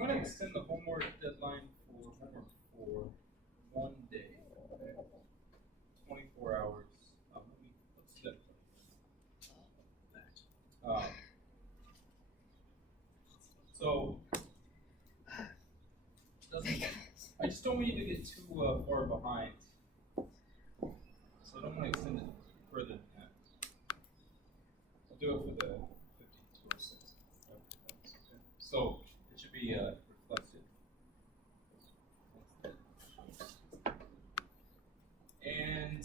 I'm going to extend the homework deadline for homework for 1 day, okay? 24 hours. Let's do that. So, I just don't want you to get too far behind. So I don't want to extend it further than that. I'll do it for the 52 or 6. Okay. So it should be reflected. And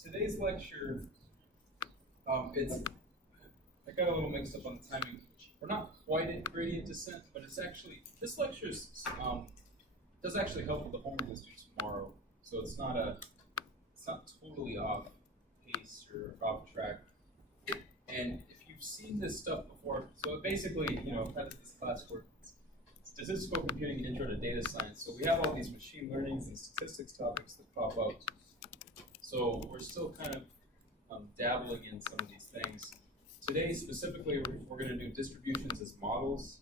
today's lecture, I got a little mixed up on the timing. We're not quite at gradient descent, but it's actually, this lecture does actually help with the homework that's due tomorrow. So it's not totally off pace or off track. And if you've seen this stuff before, so basically, kind of this class for statistical computing intro to data science. So we have all these machine learnings and statistics topics that pop up. So we're still kind of dabbling in some of these things. Today, specifically, we're going to do distributions as models,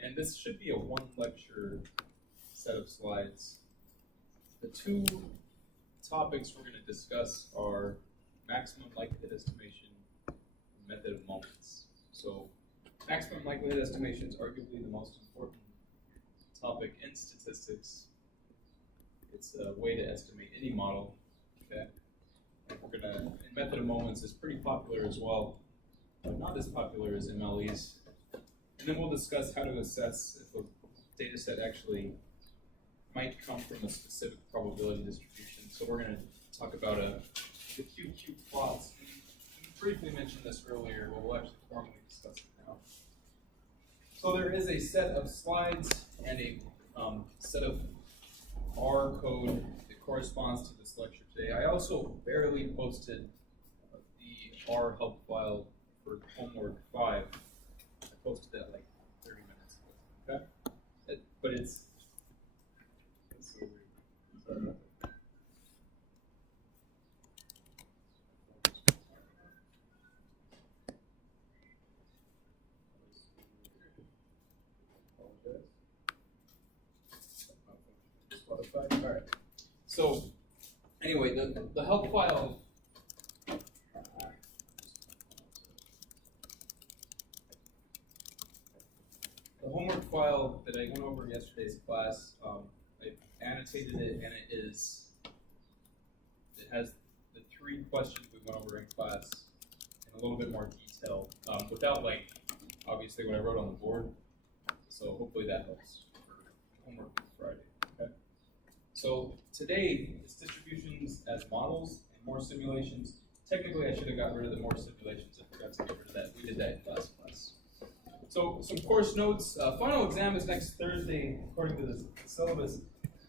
and this should be a one-lecture set of slides. The two topics we're going to discuss are maximum likelihood estimation and method of moments. So, maximum likelihood estimation is arguably the most important topic in statistics. It's a way to estimate any model, okay? And and method of moments is pretty popular as well. But not as popular as MLEs. And then we'll discuss how to assess if a data set actually might come from a specific probability distribution. So we're going to talk about the QQ plots. We briefly mentioned this earlier, but we'll actually formally discuss it now. So there is a set of slides and a set of R code that corresponds to this lecture today. I also barely posted the R help file for homework 5. I posted that like 30 minutes ago. Okay? But it's so weird. Sorry about that. Apologize. All right. So anyway, the help file. The homework file that I went over in yesterday's class, I annotated it, and it has the 3 questions we went over in class in a little bit more detail, without obviously what I wrote on the board. So hopefully that helps for homework for Friday. Okay. So today it's distributions as models and more simulations. Technically, I should have got rid of the more simulations. I forgot to get rid of that. We did that in last class. So some course notes. Final exam is next Thursday, according to the syllabus.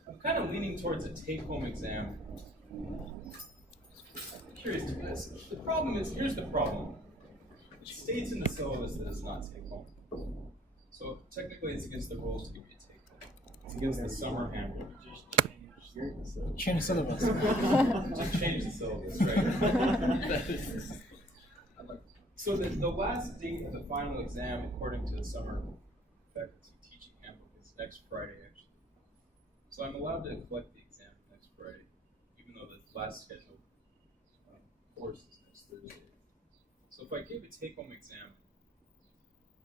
I'm kind of leaning towards a take-home exam. I'm curious to this. The problem is, here's the problem. It states in the syllabus that it's not take-home. So technically, it's against the rules to give you a take-home. It's against the summer handbook. Change the syllabus. Just change the syllabus, right? So the last date of the final exam, according to the summer faculty teaching handbook, is next Friday, actually. So I'm allowed to collect the exam next Friday, even though the last scheduled course is next Thursday. So if I gave a take-home exam,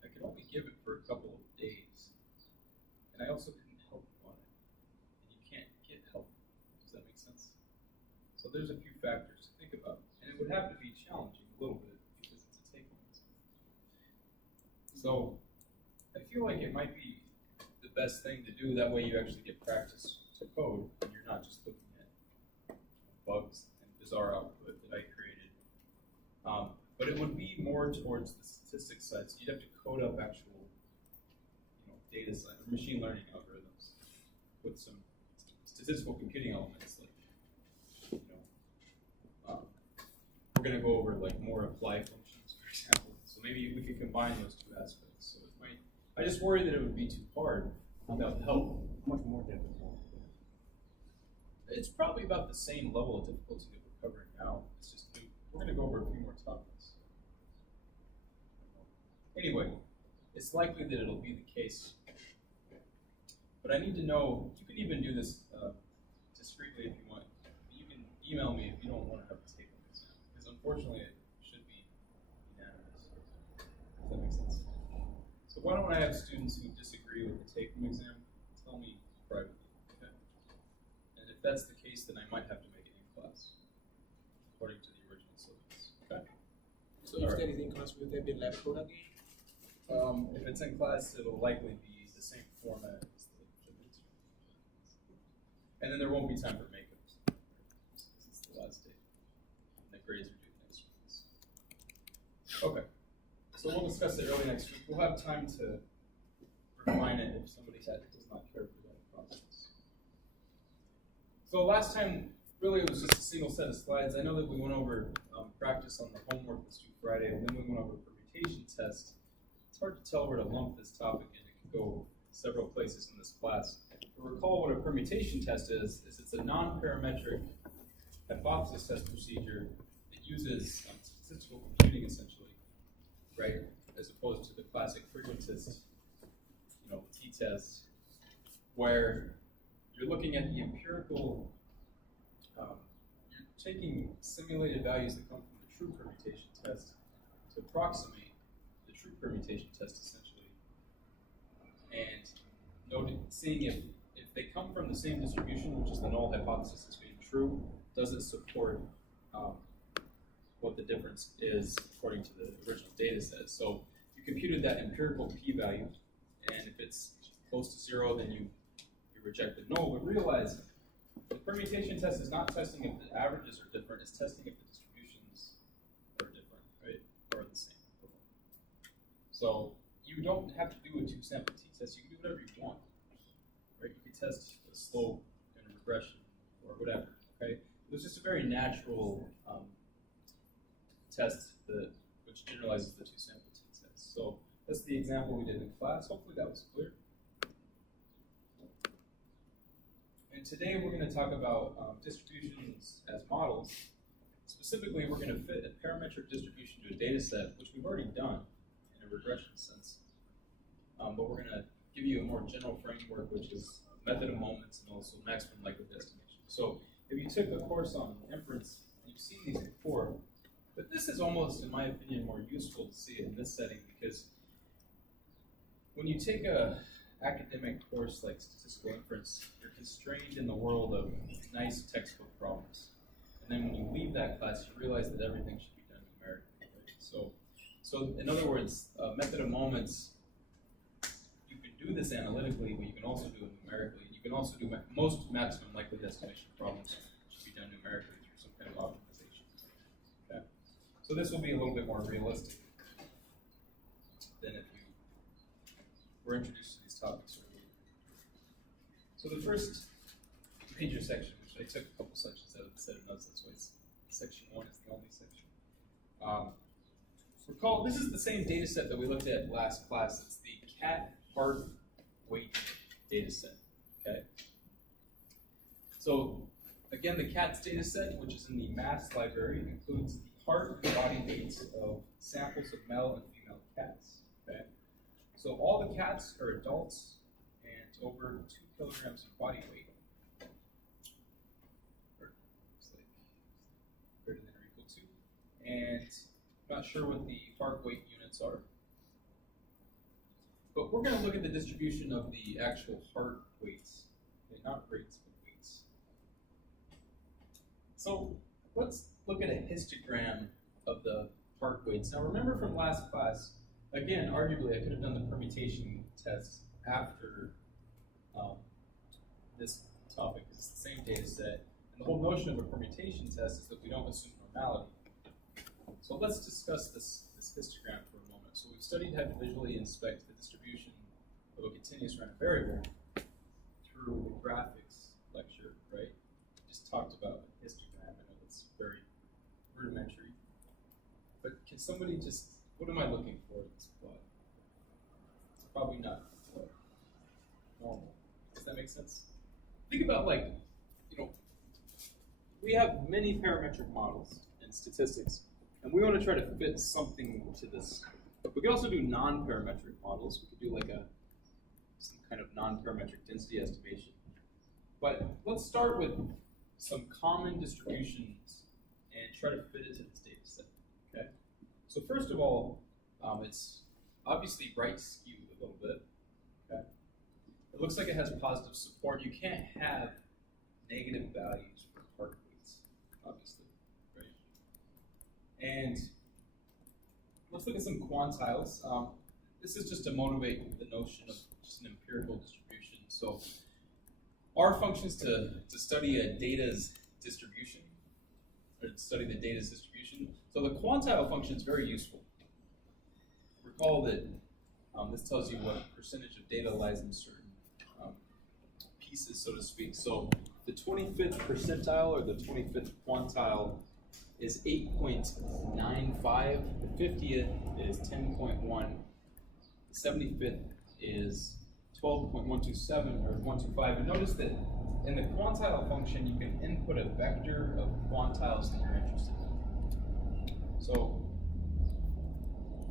I could only give it for a couple of days, and I also couldn't help on it. And you can't get help. Does that make sense? So there's a few factors to think about, and it would have to be challenging a little bit. So I feel like it might be the best thing to do. That way you actually get practice to code, and you're not just looking at bugs and bizarre output that I created. But it would be more towards the statistics side. So you'd have to code up actual data science, machine learning algorithms with some statistical computing elements. We're going to go over more apply functions, for example. So maybe we could combine those 2 aspects. So it might. I just worry that it would be too hard without help. Much more difficult. It's probably about the same level of difficulty that we're covering now. It's just we're going to go over a few more topics. Anyway, it's likely that it'll be the case But I need to know, you can even do this discreetly if you want. You can email me if you don't want to have to take an exam, because unfortunately it should be unanimous. Does that make sense? So why don't I have students who disagree with the take-home exam tell me privately, okay? And if that's the case, then I might have to make it in class, according to the original syllabus, okay? So if there is in class, will there be lab code again? If it's in class, it'll likely be the same format as the midterm. And then there won't be time for makeups, since it's the last day. And the grades are due next week. Okay, so we'll discuss it early next week. We'll have time to refine it if somebody does not care for that process. So last time, really it was just a single set of slides. I know that we went over practice on the homework that's due Friday, and then we went over permutation test. It's hard to tell where to lump this topic in. It could go several places in this class. But recall what a permutation test is it's a non-parametric hypothesis test procedure that uses statistical computing essentially, right? As opposed to the classic frequentist, t-test, where you're looking at the empirical, you're taking simulated values that come from the true permutation test to approximate the true permutation test essentially, and seeing if they come from the same distribution, which is the null hypothesis as being true, does it support what the difference is according to the original data set. So you computed that empirical p-value, and if it's close to 0, then you reject the null. But realize the permutation test is not testing if the averages are different, it's testing if the distributions are different, right? Or the same. So you don't have to do a two-sample t-test, you can do whatever you want. Right? You can test the slope and a regression or whatever. Okay? It was just a very natural test which generalizes the two-sample t-test. So that's the example we did in class. Hopefully that was clear. And today we're going to talk about distributions as models. Specifically, we're going to fit a parametric distribution to a data set, which we've already done in a regression sense. But we're going to give you a more general framework, which is method of moments and also maximum likelihood estimation. So if you took a course on inference, you've seen these before, but this is almost, in my opinion, more useful to see it in this setting, because when you take a academic course like statistical inference, you're constrained in the world of nice textbook problems. And then when you leave that class, you realize that everything should be done numerically. Right? So in other words, method of moments, you can do this analytically, but you can also do it numerically. You can also do most maximum likelihood estimation problems should be done numerically through some kind of optimization. Okay? So this will be a little bit more realistic than if you were introduced to these topics earlier. So the first major section, which I took a couple sections out of the set of notes, that's why section 1 is the only section. Recall, this is the same data set that we looked at last class. It's the cat heart weight data set. Okay. So again, the CATS data set, which is in the maths library, includes the heart and body weights of samples of male and female cats. Okay. So all the cats are adults and over 2 kilograms of body weight. Or it's like greater than or equal to. And I'm not sure what the heart weight units are. But we're going to look at the distribution of the actual heart weights. Okay, not rates, but weights. So let's look at a histogram of the heart weights. Now remember from last class, again, arguably I could have done the permutation test after this topic, because it's the same data set. And the whole notion of a permutation test is that we don't assume normality. So let's discuss this histogram for a moment. So we've studied how to visually inspect the distribution of a continuous random variable through the graphics lecture, right? Just talked about a histogram. I know it's very rudimentary. But can somebody just, what am I looking for in this plot? It's probably not normal. Does that make sense? Think about, like, we have many parametric models in statistics, and we want to try to fit something to this. We could also do non-parametric models. We could do like a some kind of non-parametric density estimation. But let's start with some common distributions and try to fit it to this data set, okay? So first of all, it's obviously right skewed a little bit, okay? It looks like it has positive support. You can't have negative values for part weights, obviously, right? And let's look at some quantiles. This is just to motivate the notion of just an empirical distribution. So our function is to study a data's distribution, or to study the data's distribution. So the quantile function is very useful. Recall that this tells you what percentage of data lies in certain pieces, so to speak. So the 25th percentile or the 25th quantile is 8.95. The 50th is 10.1. The 75th is 12.127 or 125. And notice that in the quantile function, you can input a vector of quantiles that you're interested in. So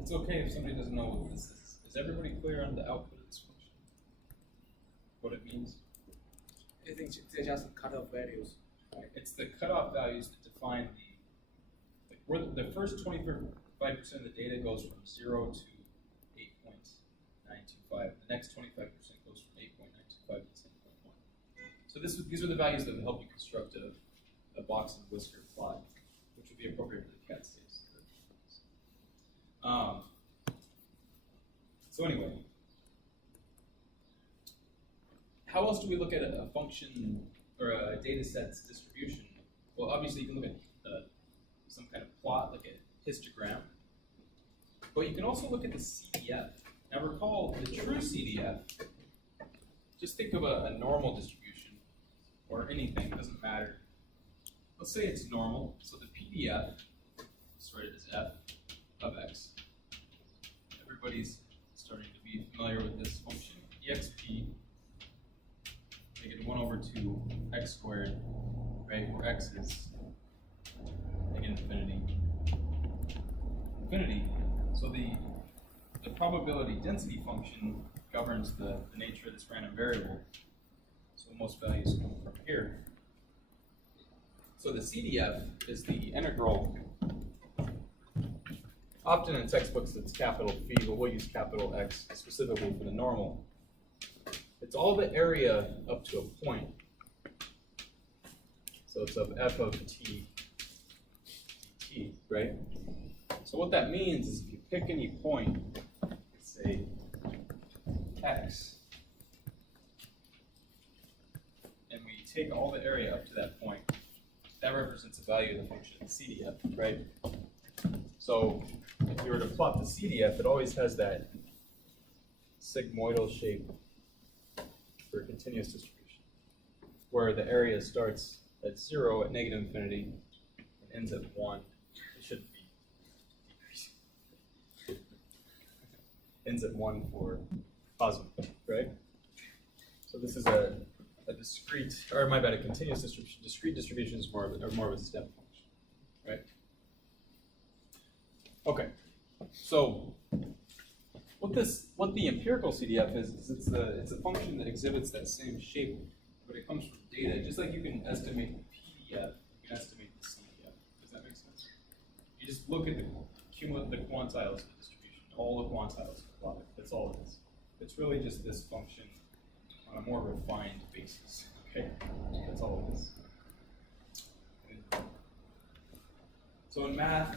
it's okay if somebody doesn't know what this is. Is everybody clear on the output of this function? What it means? I think they're just cutoff values. Right? It's the cutoff values that define where the first 25% of the data goes from 0 to 8.925. The next 25% goes from 8.925 to 10.1. So these are the values that would help you construct a box and whisker plot, which would be appropriate for the cat stays. So anyway, how else do we look at a function or a data set's distribution? Well, obviously you can look at some kind of plot, like a histogram, but you can also look at the CDF. Now recall, the true CDF, just think of a normal distribution, or anything, doesn't matter. Let's say it's normal, so the PDF, let's write it as f of x. Everybody's starting to be familiar with this function, exp, make it 1 over 2 x squared, right, where x is negative infinity. So the probability density function governs the nature of this random variable. So most values come from here. So the CDF is the integral. Often in textbooks it's capital Phi, but we'll use capital X specifically for the normal. It's all the area up to a point. So it's of f of t, right? So what that means is if you pick any point, say x, and we take all the area up to that point, that represents the value of the function CDF, right? So if you were to plot the CDF, it always has that sigmoidal shape for a continuous distribution, where the area starts at 0 at negative infinity and ends at 1. It shouldn't be decreasing. Ends at 1 for positive, right? So this is a discrete, or my bad, a continuous distribution. Discrete distribution is more of a step function, right? Okay, so what the empirical CDF is it's a function that exhibits that same shape, but it comes from data. Just like you can estimate the PDF, you can estimate the CDF. Does that make sense? You just look at the quantiles of the distribution, all the quantiles of the plot. That's all it is. It's really just this function on a more refined basis. Okay, that's all it is. So in math,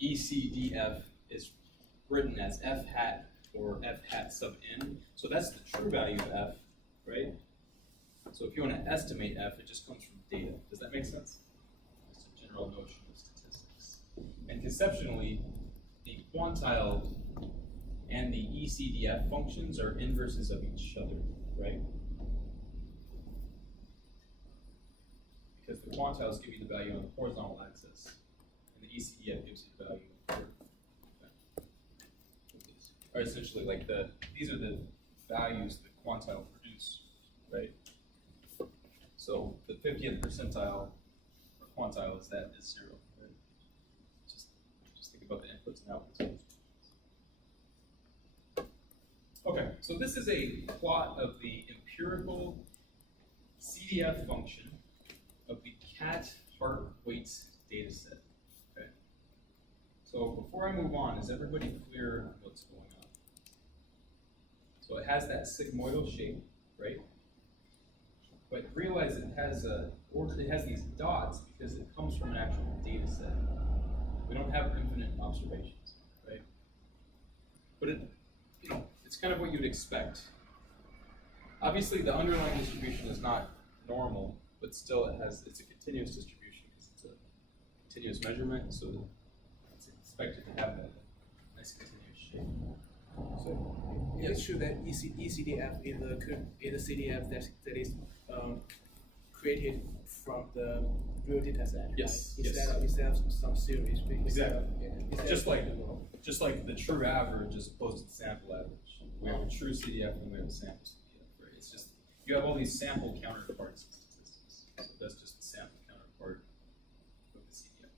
ECDF is written as f hat or f hat sub n. So that's the true value of f, right? So if you want to estimate f, it just comes from data. Does that make sense? Just a general notion of statistics. And conceptually, the quantile and the ECDF functions are inverses of each other, right? Because the quantiles give you the value on the horizontal axis, and the ECDF gives you the value on the vertical. Or essentially, like these are the values that quantile produce, right? So the 50th percentile for quantile is 0, right? Just think about the inputs and outputs. Okay. so this is a plot of the empirical CDF function of the cat heart weight data set. Okay. So before I move on, is everybody clear what's going on? So it has that sigmoidal shape, right? But realize it has these dots because it comes from an actual data set. We don't have infinite observations, right? But it's kind of what you'd expect. Obviously, the underlying distribution is not normal, but still it's a continuous distribution because it's a continuous measurement, so it's expected to have that nice continuous shape. So it's true that ECDF is the CDF that is created from the real data set. Yes. Right? Yes. Instead of some series. Exactly. Yeah. Just like the true average as opposed to the sample average. We have a true CDF and we have a sample CDF, right? It's just you have all these sample counterparts in statistics. So that's just the sample counterpart of the CDF.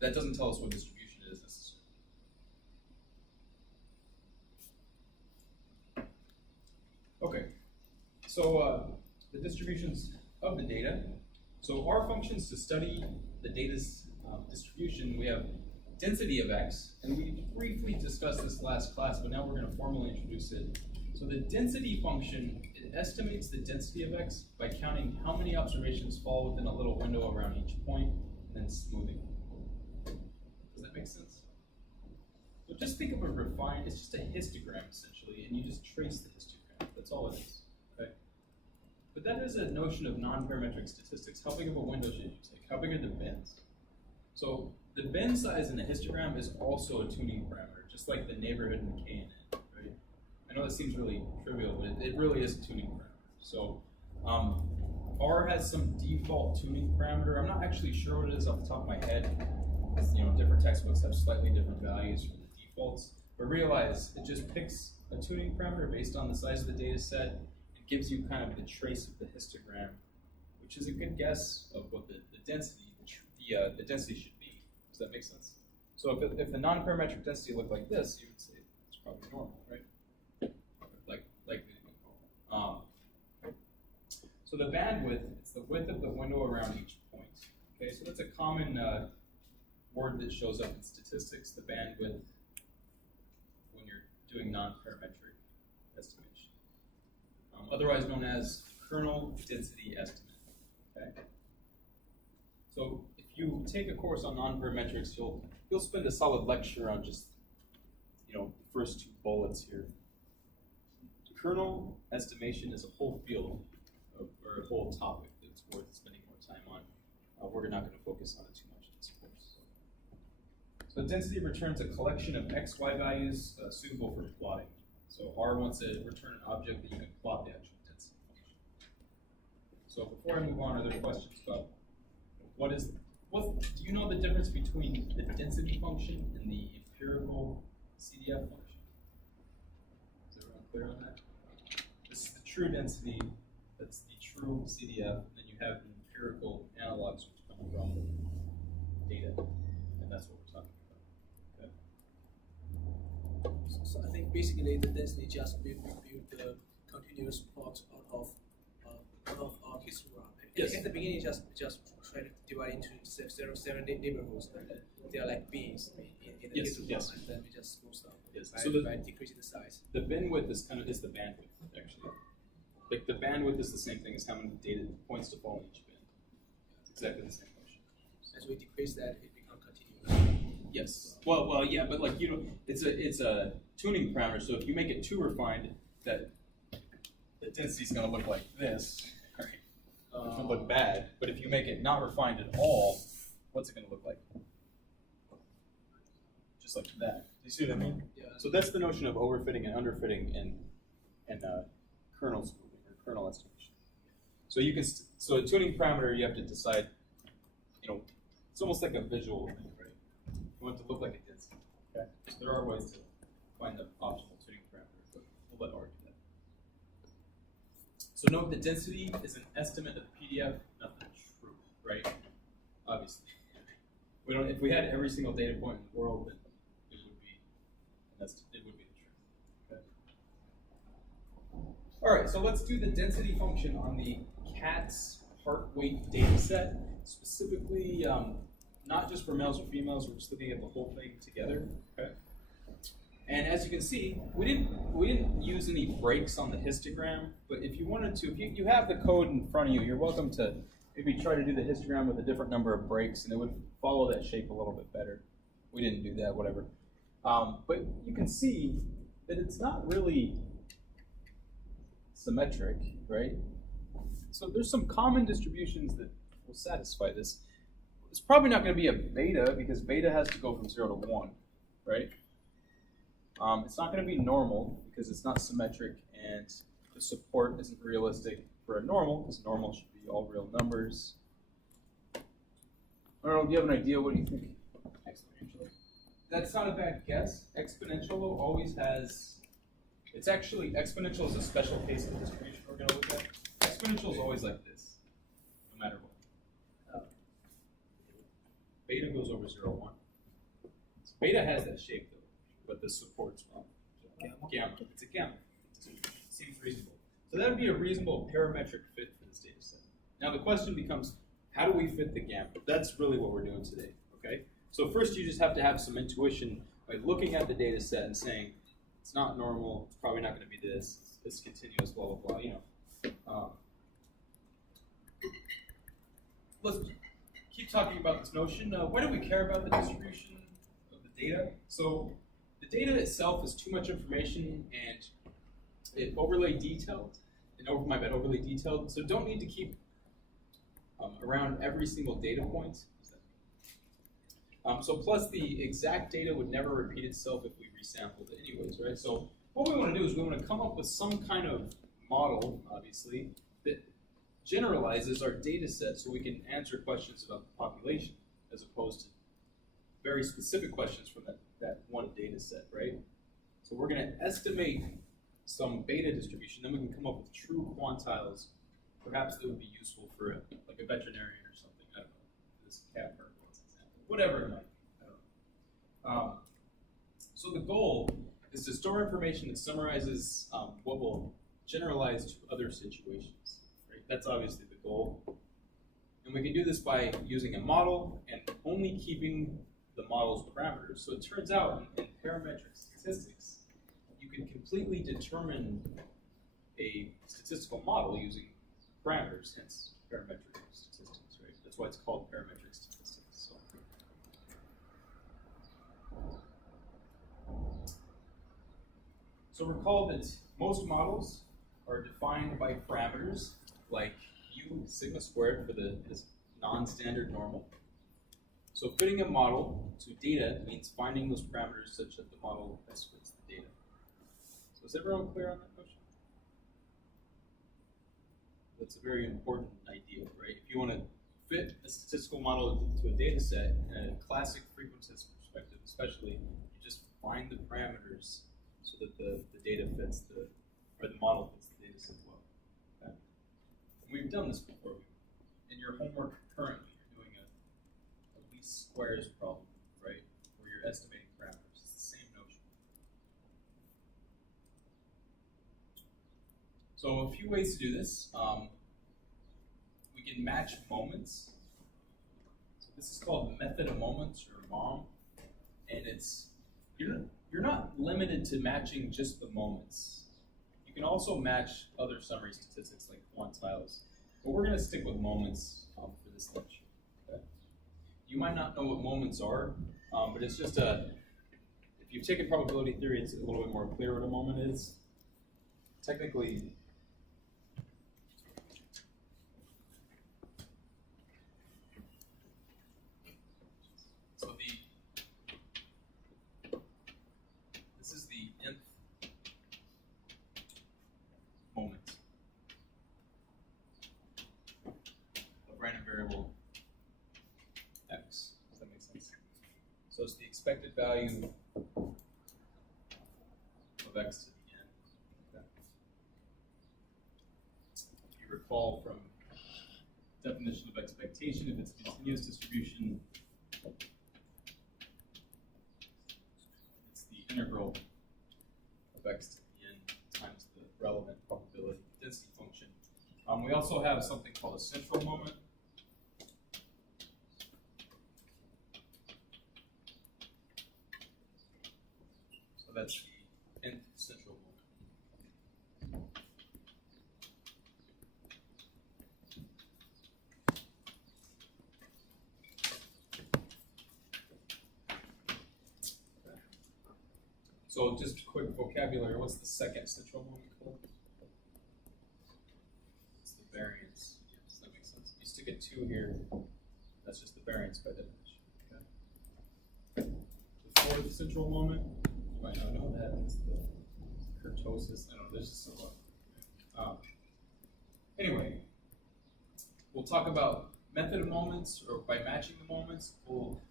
That doesn't tell us what distribution it is necessarily. Okay, so the distributions of the data. So our functions to study the data's distribution, we have density of X, and we briefly discussed this last class, but now we're going to formally introduce it. So the density function, it estimates the density of X by counting how many observations fall within a little window around each point, and then smoothing. Does that make sense? So just think of it's just a histogram essentially, and you just trace the histogram. That's all it is, okay? But that is a notion of non-parametric statistics. How big of a window should you take? How big are the bins? So the bin size in a histogram is also a tuning parameter, just like the neighborhood and the KNN, right? I know that seems really trivial, but it really is a tuning parameter. So R has some default tuning parameter. I'm not actually sure what it is off the top of my head, because different textbooks have slightly different values for the defaults. But realize it just picks a tuning parameter based on the size of the data set. It gives you kind of the trace of the histogram, which is a good guess of what the density, the density should be. Does that make sense? So if the non-parametric density looked like this, you would say it's probably normal, right? So the bandwidth, it's the width of the window around each point. Okay, so that's a common word that shows up in statistics, the bandwidth, when you're doing non-parametric estimation. Otherwise known as kernel density estimate. Okay. So if you take a course on non-parametrics, you'll spend a solid lecture on just the first two bullets here. Kernel estimation is a whole field or a whole topic that's worth spending more time on. We're not going to focus on it too much in this course. So density returns a collection of x, y values suitable for plotting. So R wants to return an object that you can plot the actual density function. So before I move on, are there questions about do you know the difference between the density function and the empirical CDF function? Is everyone clear on that? This is the true density, that's the true CDF, and then you have the empirical analogs which come from data, and that's what we're talking about. Okay. So I think basically the density just build the continuous plot out of our histogram. Yes. At the beginning, just try to divide into seven neighborhoods. They are like beans in the Yes, histogram, yes. and then we just smooth down Yes. by decreasing the size. The bin width is the bandwidth, actually. Like the bandwidth is the same thing as how many data points to fall in each bin. It's exactly the same question. As we decrease that, it becomes continuous. Yes. Well, yeah, but like it's a tuning parameter. So if you make it too refined, that the density is going to look like this, right? It's going to look bad. But if you make it not refined at all, what's it going to look like? Just like that. Do you see what I mean? Yeah. So that's the notion of overfitting and underfitting and kernel smoothing or kernel estimation. So you can so a tuning parameter you have to decide. It's almost like a visual thing, right? You want it to look like a density. Okay. So there are ways to find the optimal tuning parameter, but we'll let R do that. So note that density is an estimate of PDF, not the truth, right? Obviously. If we had every single data point in the world, then it would be the truth. Okay? All right, so let's do the density function on the cat's heart weight data set, specifically not just for males or females, we're just looking at the whole thing together, okay? And as you can see, we didn't use any breaks on the histogram, but if you wanted to, if you have the code in front of you, you're welcome to maybe try to do the histogram with a different number of breaks, and it would follow that shape a little bit better. We didn't do that, whatever. But you can see that it's not really symmetric, right? So there's some common distributions that will satisfy this. It's probably not going to be a beta because beta has to go from 0 to 1, right? It's not going to be normal because it's not symmetric, and the support isn't realistic for a normal because normal should be all real numbers. I don't know, do you have an idea? What do you think? Exponential. That's not a bad guess. Exponential always has, it's actually, exponential is a special case of distribution we're going to look at. Exponential is always like this, no matter what. Beta goes over 0, 1. So beta has that shape though, but the support's wrong. Gamma. It's a gamma. Seems reasonable. So that would be a reasonable parametric fit for this data set. Now the question becomes, how do we fit the gamma? That's really what we're doing today, okay? So first you just have to have some intuition by looking at the data set and saying, it's not normal, it's probably not going to be this, it's continuous, blah, blah, blah, you know. Let's keep talking about this notion. Why do we care about the distribution of the data? So the data itself is too much information and it overly detailed, overly detailed, so don't need to keep around every single data point. So plus the exact data would never repeat itself if we resampled it anyways, right? So what we want to do is we want to come up with some kind of model, obviously, that generalizes our data set so we can answer questions about the population as opposed to very specific questions from that one data set, right? So we're going to estimate some beta distribution, then we can come up with true quantiles, perhaps that would be useful for like a veterinarian or something, I don't know, this cat herd, whatever it might be, I don't know. So the goal is to store information that summarizes what will generalize to other situations, right? That's obviously the goal. And we can do this by using a model and only keeping the model's parameters. So it turns out in parametric statistics, you can completely determine a statistical model using parameters, hence parametric statistics, right? That's why it's called parametric statistics. So recall that most models are defined by parameters like u sigma squared for this non-standard normal. So fitting a model to data means finding those parameters such that the model best fits the data. So is everyone clear on that question? That's a very important idea, right? If you want to fit a statistical model to a data set, in a classic frequentist perspective especially, you just find the parameters so that the data fits or the model fits the data set well. Okay? And we've done this before. In your homework currently, you're doing a least squares problem, right? Where you're estimating parameters. It's the same notion. So a few ways to do this. We can match moments. So this is called the method of moments, or MOM, and it's you're not limited to matching just the moments. You can also match other summary statistics like quantiles, but we're going to stick with moments for this lecture. Okay? You might not know what moments are, but it's just if you've taken probability theory, it's a little bit more clear what a moment is. Technically, this is the nth moment of random variable x. Does that make sense? So it's the expected value of x to the n. Okay. If you recall from definition of expectation, if it's a continuous distribution, it's the integral of x to the n times the relevant probability. We also have something called a central moment. So that's the nth central moment. So just quick vocabulary, what's the second central moment called? It's the variance. Does that make sense? You stick a 2 here, that's just the variance by definition. Okay. The fourth central moment, you might not know that, it's the kurtosis. I don't know, there's just a lot. Anyway, we'll talk about method of moments, or by matching the moments. We'll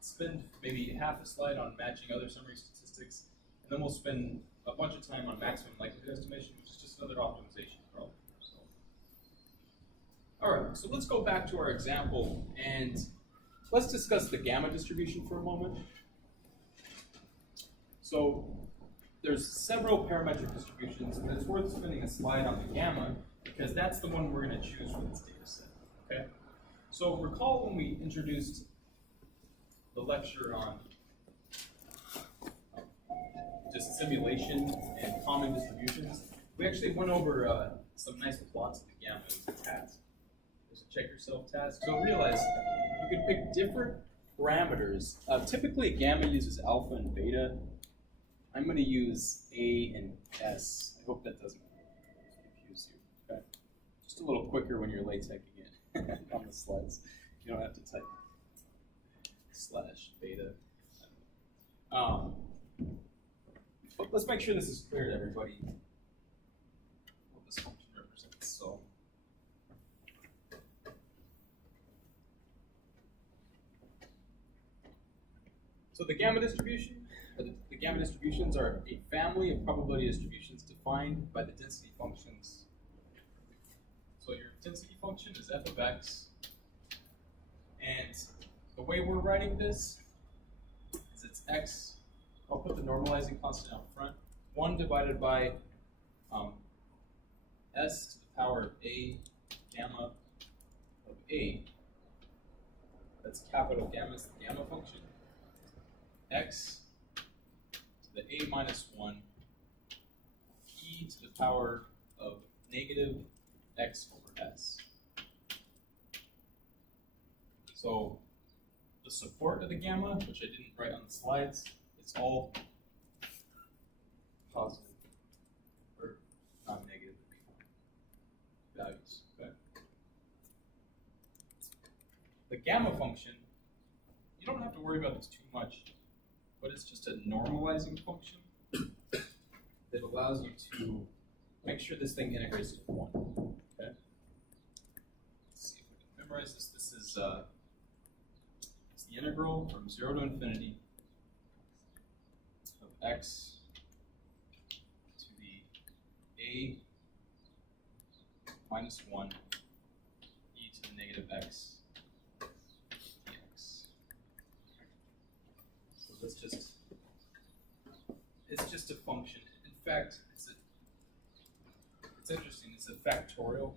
spend maybe half a slide on matching other summary statistics, and then we'll spend a bunch of time on maximum likelihood estimation, which is just another optimization problem. So, all right, so let's go back to our example, and let's discuss the gamma distribution for a moment. So there's several parametric distributions, but it's worth spending a slide on the gamma, because that's the one we're going to choose for this data set. Okay? So recall when we introduced the lecture on just simulation and common distributions, we actually went over some nice plots of the gamma as a task. There's a check yourself task. So realize you could pick different parameters. Typically, gamma uses alpha and beta. I'm going to use A and S. I hope that doesn't confuse you. Okay? Just a little quicker when you're latexing it on the slides. You don't have to type /beta. But let's make sure this is clear to everybody what this function represents. So the gamma distribution, the gamma distributions are a family of probability distributions defined by the density functions. So your density function is f of x, and the way we're writing this is it's x. I'll put the normalizing constant out front. 1 divided by s to the power of a gamma of a. That's capital gamma, is the gamma function. X to the a minus 1 e to the power of negative x over s. So the support of the gamma, which I didn't write on the slides, it's all positive or non-negative values. Okay. The gamma function, you don't have to worry about this too much, but it's just a normalizing function that allows you to make sure this thing integrates to 1. Okay. Let's see if we can memorize this. This is it's the integral from 0 to infinity of x to the a minus 1 e to the negative x dx. So that's just, it's just a function. In fact, it's interesting, it's a factorial.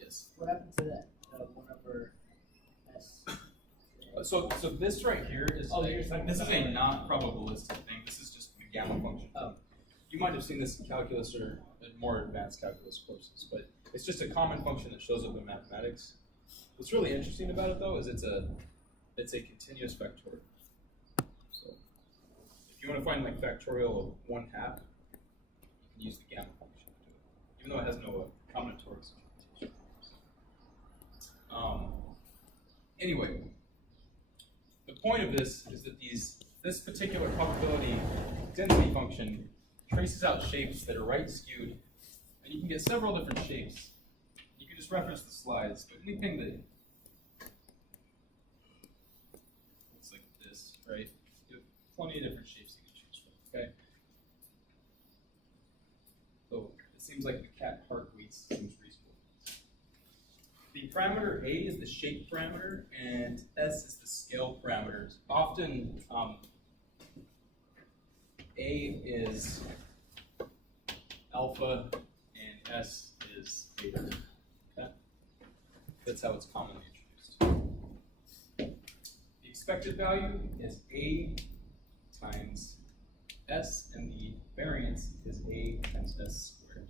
Yes. What happened to that? 1 over s. So this right here is this is a not probabilistic thing. This is just the gamma function. You might have seen this in calculus or in more advanced calculus courses, but it's just a common function that shows up in mathematics. What's really interesting about it though is it's a continuous factorial. So if you want to find like factorial of 1/2, you can use the gamma function to do it, even though it has no combinatorics computation. Anyway, the point of this is that this particular probability density function traces out shapes that are right skewed, and you can get several different shapes. You can just reference the slides, but anything that looks like this, right? You have plenty of different shapes you can choose from, okay? So it seems like the cat heart weights seems reasonable. The parameter A is the shape parameter, and S is the scale parameter. Often, A is alpha and S is beta. Okay? That's how it's commonly introduced. The expected value is A times S, and the variance is A times S squared.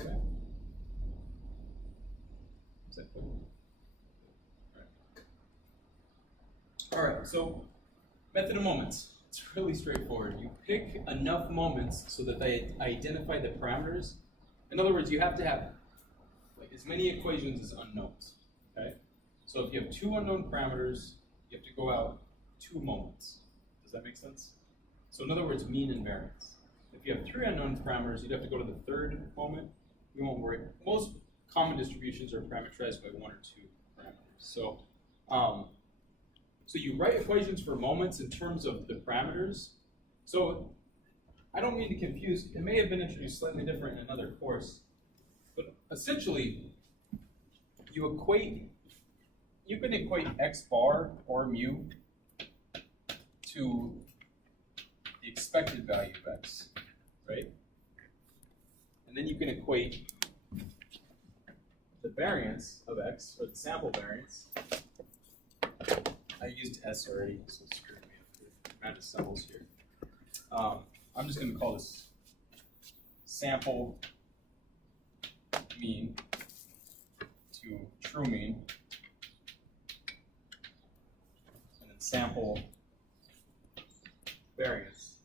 Okay? Is that clear? All right, so method of moments. It's really straightforward. You pick enough moments so that they identify the parameters. In other words, you have to have like as many equations as unknowns. Okay? So if you have two unknown parameters, you have to go out 2 moments. Does that make sense? So in other words, mean and variance. If you have 3 unknown parameters, you'd have to go to the 3rd moment. You won't worry. Most common distributions are parameterized by 1 or 2 parameters. So you write equations for moments in terms of the parameters. So I don't mean to confuse. It may have been introduced slightly different in another course. But essentially, you can equate x bar or mu to the expected value of x, right? And then you can equate the variance of x, or the sample variance. I used S already, so it's screwed me up here. Amount of symbols here. I'm just going to call this sample mean to true mean, and then sample variance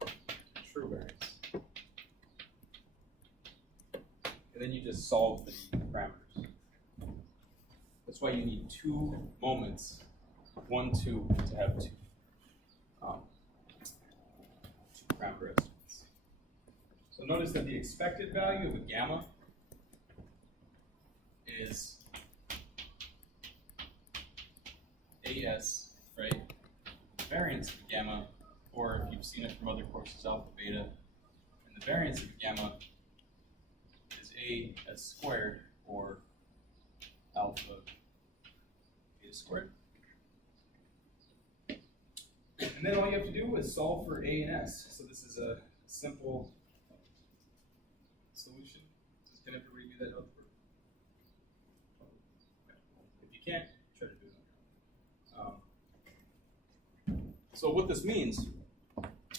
to true variance. And then you just solve the parameters. That's why you need 2 moments, 1, 2, to have 2 parameter estimates. So notice that the expected value of a gamma is AS, right? The variance of a gamma, or if you've seen it from other courses, alpha, beta, and the variance of a gamma is AS squared, or alpha beta squared. And then all you have to do is solve for A and S. So this is a simple solution. Can everybody do that algebra? If you can't, try to do it. So what this means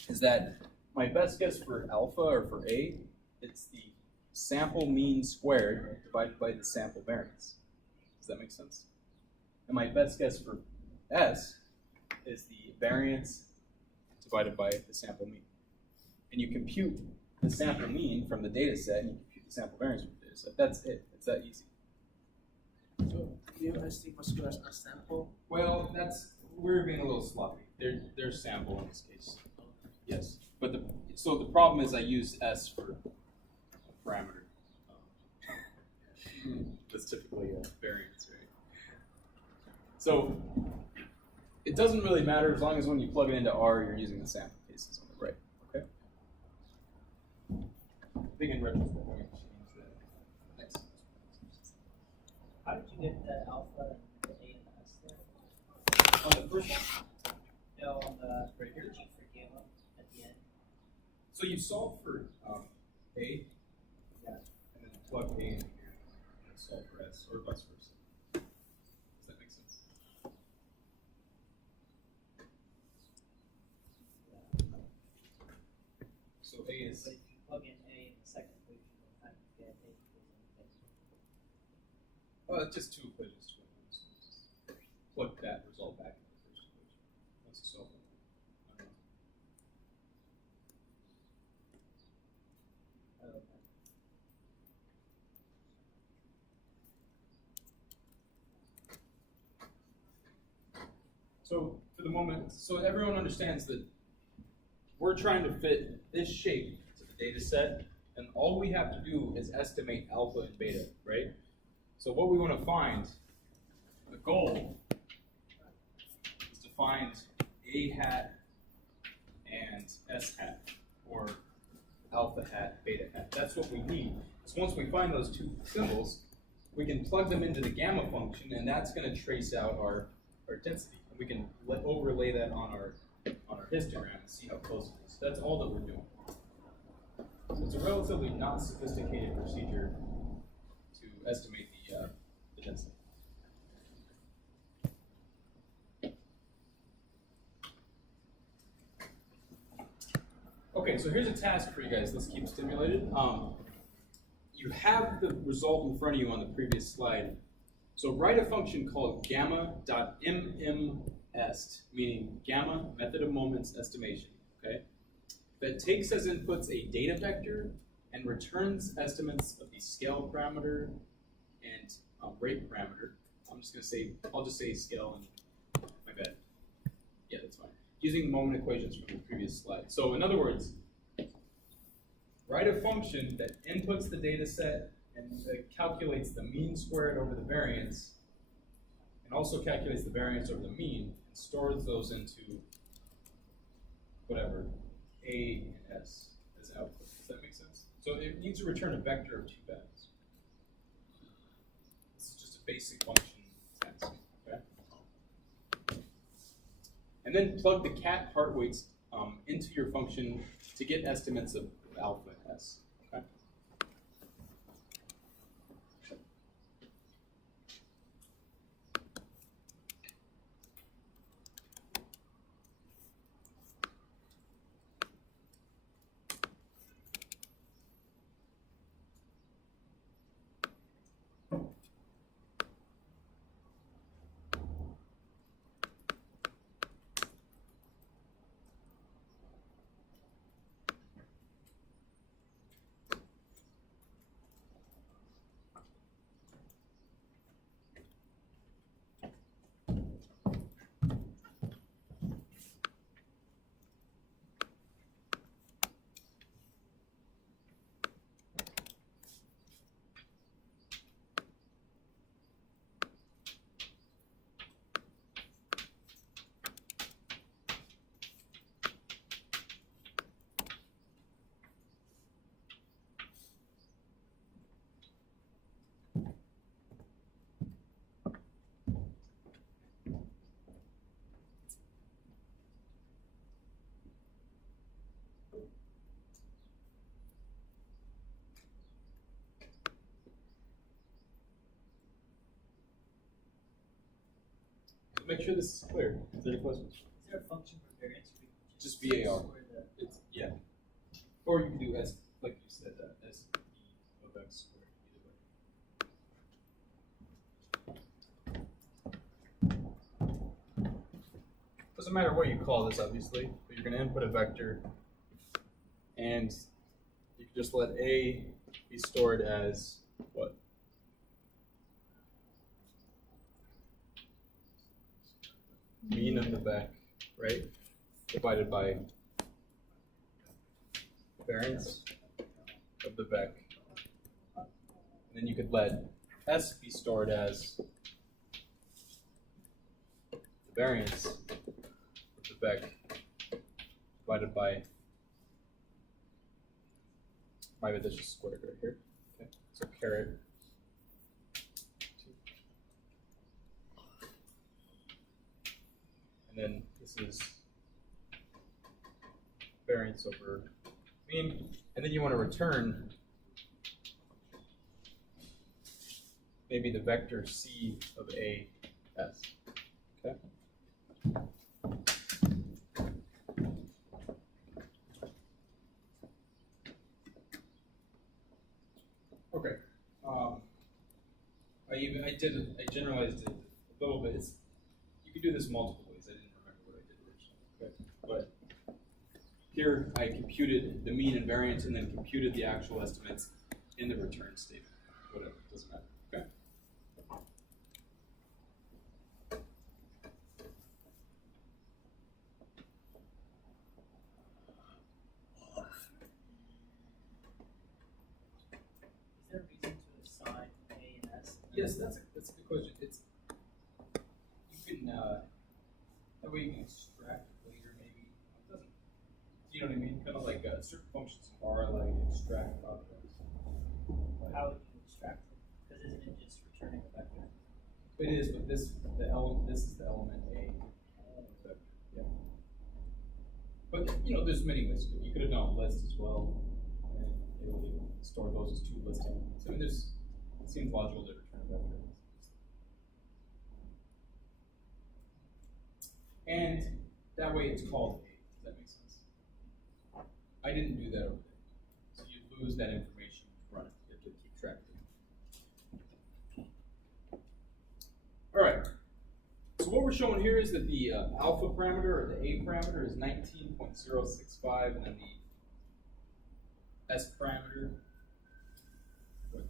is that my best guess for alpha, or for A, it's the sample mean squared divided by the sample variance. Does that make sense? And my best guess for S is the variance divided by the sample mean. And you compute the sample mean from the data set, and you compute the sample variance from the data set. That's it. It's that easy. So USD plus squares are sample. Well, we're being a little sloppy. They're sample in this case. Yes. But so the problem is I use S for a parameter. That's typically a variance, right? So it doesn't really matter as long as when you plug it into R, you're using the sample cases on the right. Okay. I think in retrospect, we can change that. Next. How did you get the alpha and the A and the S there? On the first one, No, on the sheet for gamma at the end. so you solve for A, Yeah. and then plug A in here, and then solve for S, or vice versa. Does that make sense? So A is, But if you plug in A in the second equation, you'll kind of get A equals anything. it's just 2 equations to it. So just plug that result back into the first equation. Once you solve it. Oh, okay. So for the moment, so everyone understands that we're trying to fit this shape to the data set, and all we have to do is estimate alpha and beta, right? So what we want to find, the goal is to find A hat and S hat, or alpha hat, beta hat. That's what we need. So once we find those 2 symbols, we can plug them into the gamma function, and that's going to trace out our density. And we can overlay that on our histogram and see how close it is. That's all that we're doing. it's a relatively not sophisticated procedure to estimate the density. Okay, so here's a task for you guys. Let's keep stimulated. You have the result in front of you on the previous slide. So write a function called gamma.mmest, meaning gamma, method of moments estimation, okay? That takes as inputs a data vector and returns estimates of the scale parameter and rate parameter. I'll just say scale and my bad. Yeah, that's fine. Using moment equations from the previous slide. So in other words, write a function that inputs the data set and calculates the mean squared over the variance, and also calculates the variance over the mean, and stores those into whatever, A and S as output. Does that make sense? So it needs to return a vector of two values. This is just a basic function task, okay? And then plug the cat heart weights into your function to get estimates of alpha and S. Okay? Make sure this is clear. Is there any questions? Is there a function for variance? Or Just VAR. It's, yeah. Or you can do S, like you said, S E of X squared, either way. Doesn't matter what you call this, obviously, but you're going to input a vector, and you can just let A be stored as what? Mean of the vec, right? Divided by variance of the vec. And then you could let S be stored as the variance of the vec divided by, maybe that's just squared right here. Okay, so caret. And then this is variance over mean, and then you want to return maybe the vector C of A S. Okay. Okay. I generalized it a little bit. You could do this multiple ways. I didn't remember what I did originally. Okay. But here I computed the mean and variance and then computed the actual estimates in the return statement. Whatever, doesn't matter. Okay. Is there a reason to assign A and S? Yes, that's a good question. You can that way you can extract later maybe. It doesn't. You know what I mean? Kind of like certain functions are like extract objects. How would you extract it? Because isn't it just returning a vector? It is, but this is the element A. Vector. Yeah. But you know, there's many ways to do it. You could have done a list as well. And they would store those as two list elements. I mean, it seems logical to return a vector. And that way it's called A. Does that make sense? I didn't do that over there. So you lose that information when you run it. You have to keep track of it. All right. So what we're showing here is that the alpha parameter, or the A parameter, is 19.065, and then the S parameter, or the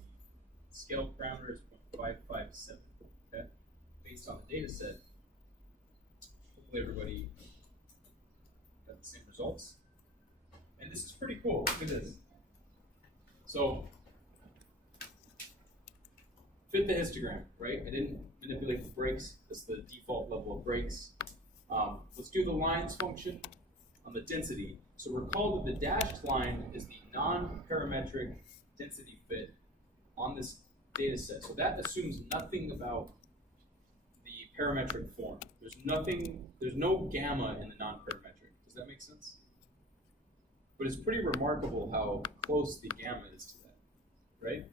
scale parameter, is 0.557. Okay, based on the data set. Hopefully everybody got the same results. And this is pretty cool. Look at this. So fit the histogram, right? I didn't manipulate the breaks. That's the default level of breaks. Let's do the lines function on the density. So recall that the dashed line is the non-parametric density fit on this data set. So that assumes nothing about the parametric form. There's no gamma in the non-parametric. Does that make sense? But it's pretty remarkable how close the gamma is to that, right?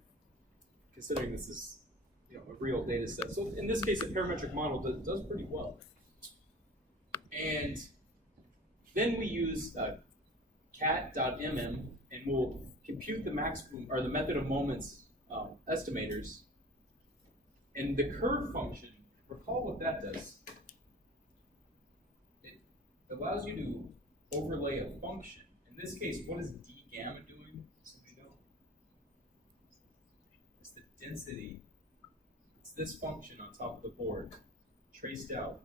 Considering this is, you know, a real data set. So in this case, a parametric model does pretty well. And then we use cat.mm, and we'll compute the maximum, or the method of moments estimators. And the curve function, recall what that does. It allows you to overlay a function. In this case, what is d gamma doing? Somebody know? It's the density. It's this function on top of the board, traced out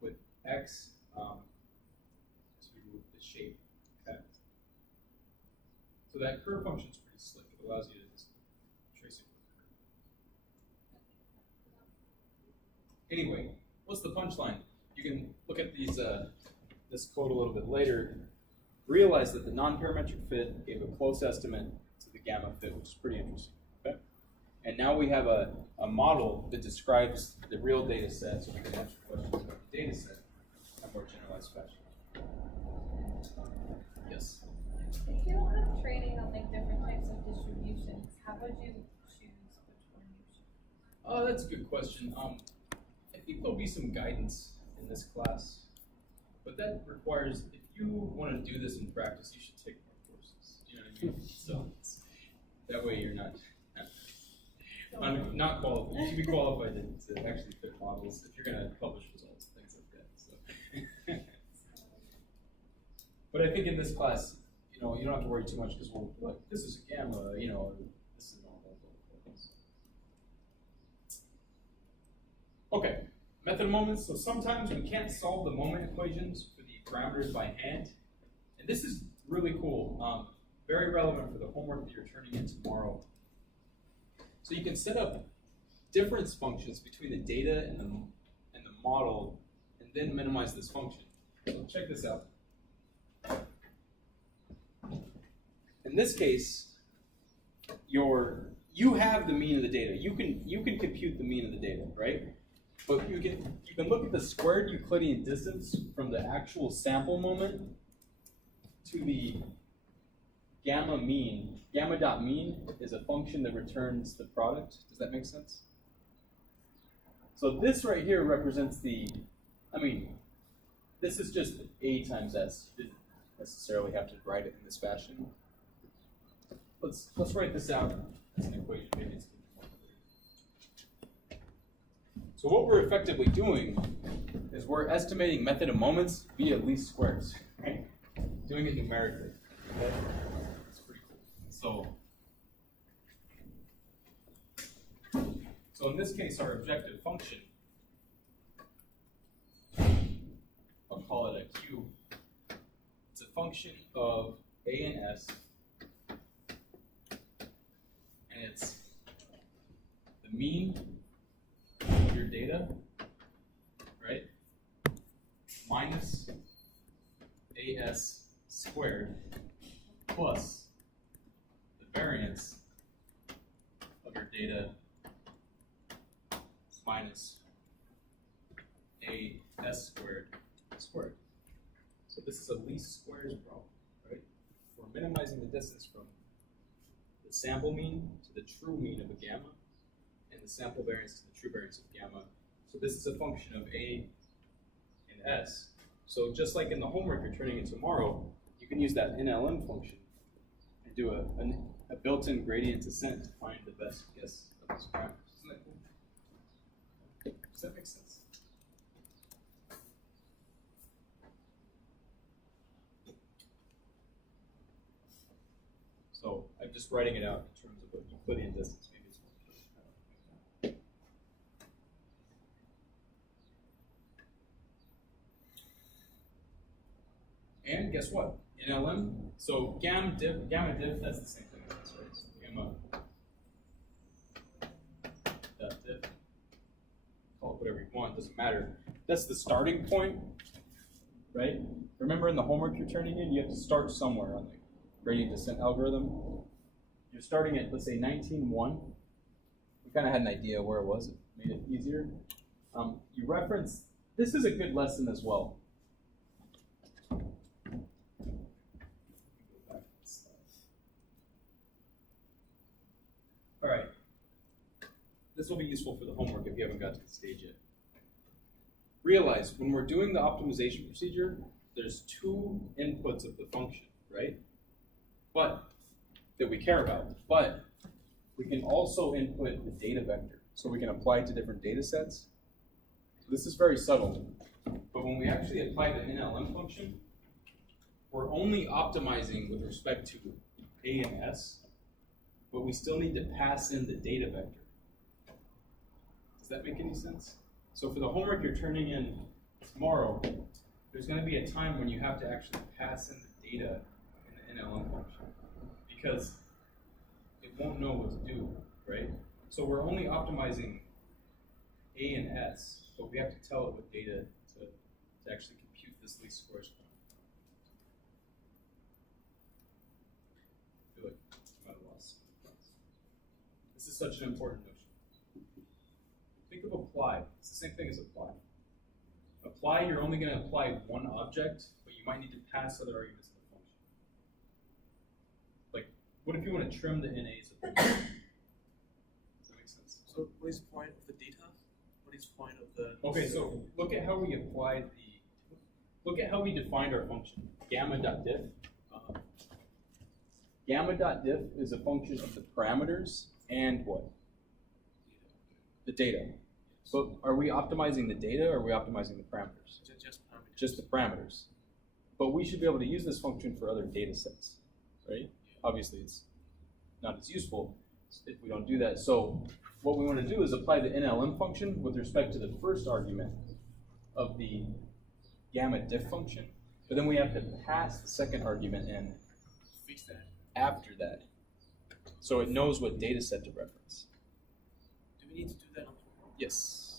with x. Let's remove the shape. Okay. So that curve function is pretty slick. It allows you to just trace it with a curve. Anyway, what's the punchline? You can look at these this code a little bit later. Realize that the non-parametric fit gave a close estimate to the gamma fit, which is pretty interesting. Okay. And now we have a model that describes the real data set, so we can answer questions about the data set in a more generalized fashion. Yes? If you don't have training on like different types of distributions, how would you choose which one you should? Oh, that's a good question. I think there'll be some guidance in this class, but that requires, if you want to do this in practice, you should take more courses. You know what I mean? So that way you're not qualified. You should be qualified to actually fit models if you're going to publish results, things like that. So. But I think in this class, you know, you don't have to worry too much because we'll be like, this is a gamma, you know, or this is normal. Okay, method of moments. So sometimes we can't solve the moment equations for the parameters by hand. And this is really cool, very relevant for the homework that you're turning in tomorrow. So you can set up difference functions between the data and the model, and then minimize this function. So check this out. In this case, you have the mean of the data. You can compute the mean of the data, right? But you can look at the squared Euclidean distance from the actual sample moment to the gamma mean. Gamma dot mean is a function that returns the product. Does that make sense? So this right here represents this is just A times S. You didn't necessarily have to write it in this fashion. Let's write this out as an equation. Maybe it's more clear. So what we're effectively doing is we're estimating method of moments via least squares, right? Doing it numerically. Okay? It's pretty cool. So in this case, our objective function, I'll call it a Q. It's a function of A and S. And it's the mean of your data, right, minus AS squared plus the variance of your data minus AS squared. So this is a least squares problem, right, for we're minimizing the distance from the sample mean to the true mean of a gamma, and the sample variance to the true variance of gamma. So this is a function of A and S. So just like in the homework you're turning in tomorrow, you can use that NLM function and do a built-in gradient descent to find the best guess of those parameters. Isn't that cool? Does that make sense? So I'm just writing it out in terms of a Euclidean distance. Maybe it's more clear. And guess what? In LM, so gamma diff, that's the same thing as this, right? So gamma dot diff, call it whatever you want, doesn't matter. That's the starting point, right? Remember in the homework you're turning in, you have to start somewhere on the gradient descent algorithm. You're starting at, let's say, 19.1. We kind of had an idea where it was. It made it easier. You reference, this is a good lesson as well. All right. This will be useful for the homework if you haven't got to the stage yet. Realize when we're doing the optimization procedure, there's two inputs of the function, right? But that we care about. But we can also input the data vector, so we can apply it to different data sets. This is very subtle, but when we actually apply the NLM function, we're only optimizing with respect to A and S, but we still need to pass in the data vector. Does that make any sense? So for the homework you're turning in tomorrow, there's going to be a time when you have to actually pass in the data in the NLM function, because it won't know what to do, right? So we're only optimizing A and S, but we have to tell it what data to actually compute this least squares from. I feel like I'm at a loss. This is such an important notion. Think of apply. It's the same thing as apply. Apply, you're only going to apply one object, but you might need to pass other arguments in the function. Like, what if you want to trim the NAs of the Does that make sense? So what is the point of the data? What is the point of the... Okay, so look at how we applied look at how we defined our function. Gamma.diff. Gamma.diff is a function of the parameters and what? The data. But are we optimizing the data or are we optimizing the parameters? Just parameters. Just the parameters. But we should be able to use this function for other data sets, right? Obviously, it's not as useful if we don't do that. So what we want to do is apply the NLM function with respect to the first argument of the gamma diff function. But then we have to pass the second argument in Fix that. after that, so it knows what data set to reference. Do we need to do that on the homework? Yes.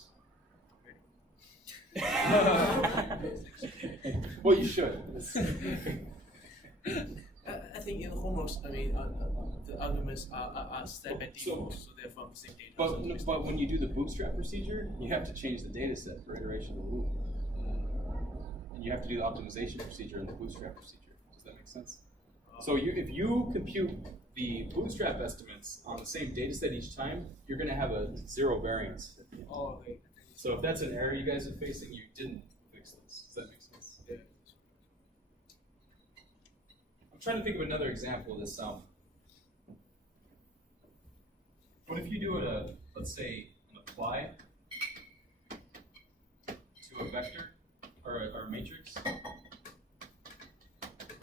Well, you should. I think in homeworks, I mean, the arguments are set by default, so they're from the same data. But when you do the bootstrap procedure, you have to change the data set for iteration of the loop. And you have to do the optimization procedure in the bootstrap procedure. Does that make sense? So if you compute the bootstrap estimates on the same data set each time, you're going to have a zero variance at the end. Oh, okay. So if that's an error you guys are facing, you didn't fix this. Does that make sense? Yeah. I'm trying to think of another example of this. What if you do let's say, an apply to a vector or a matrix,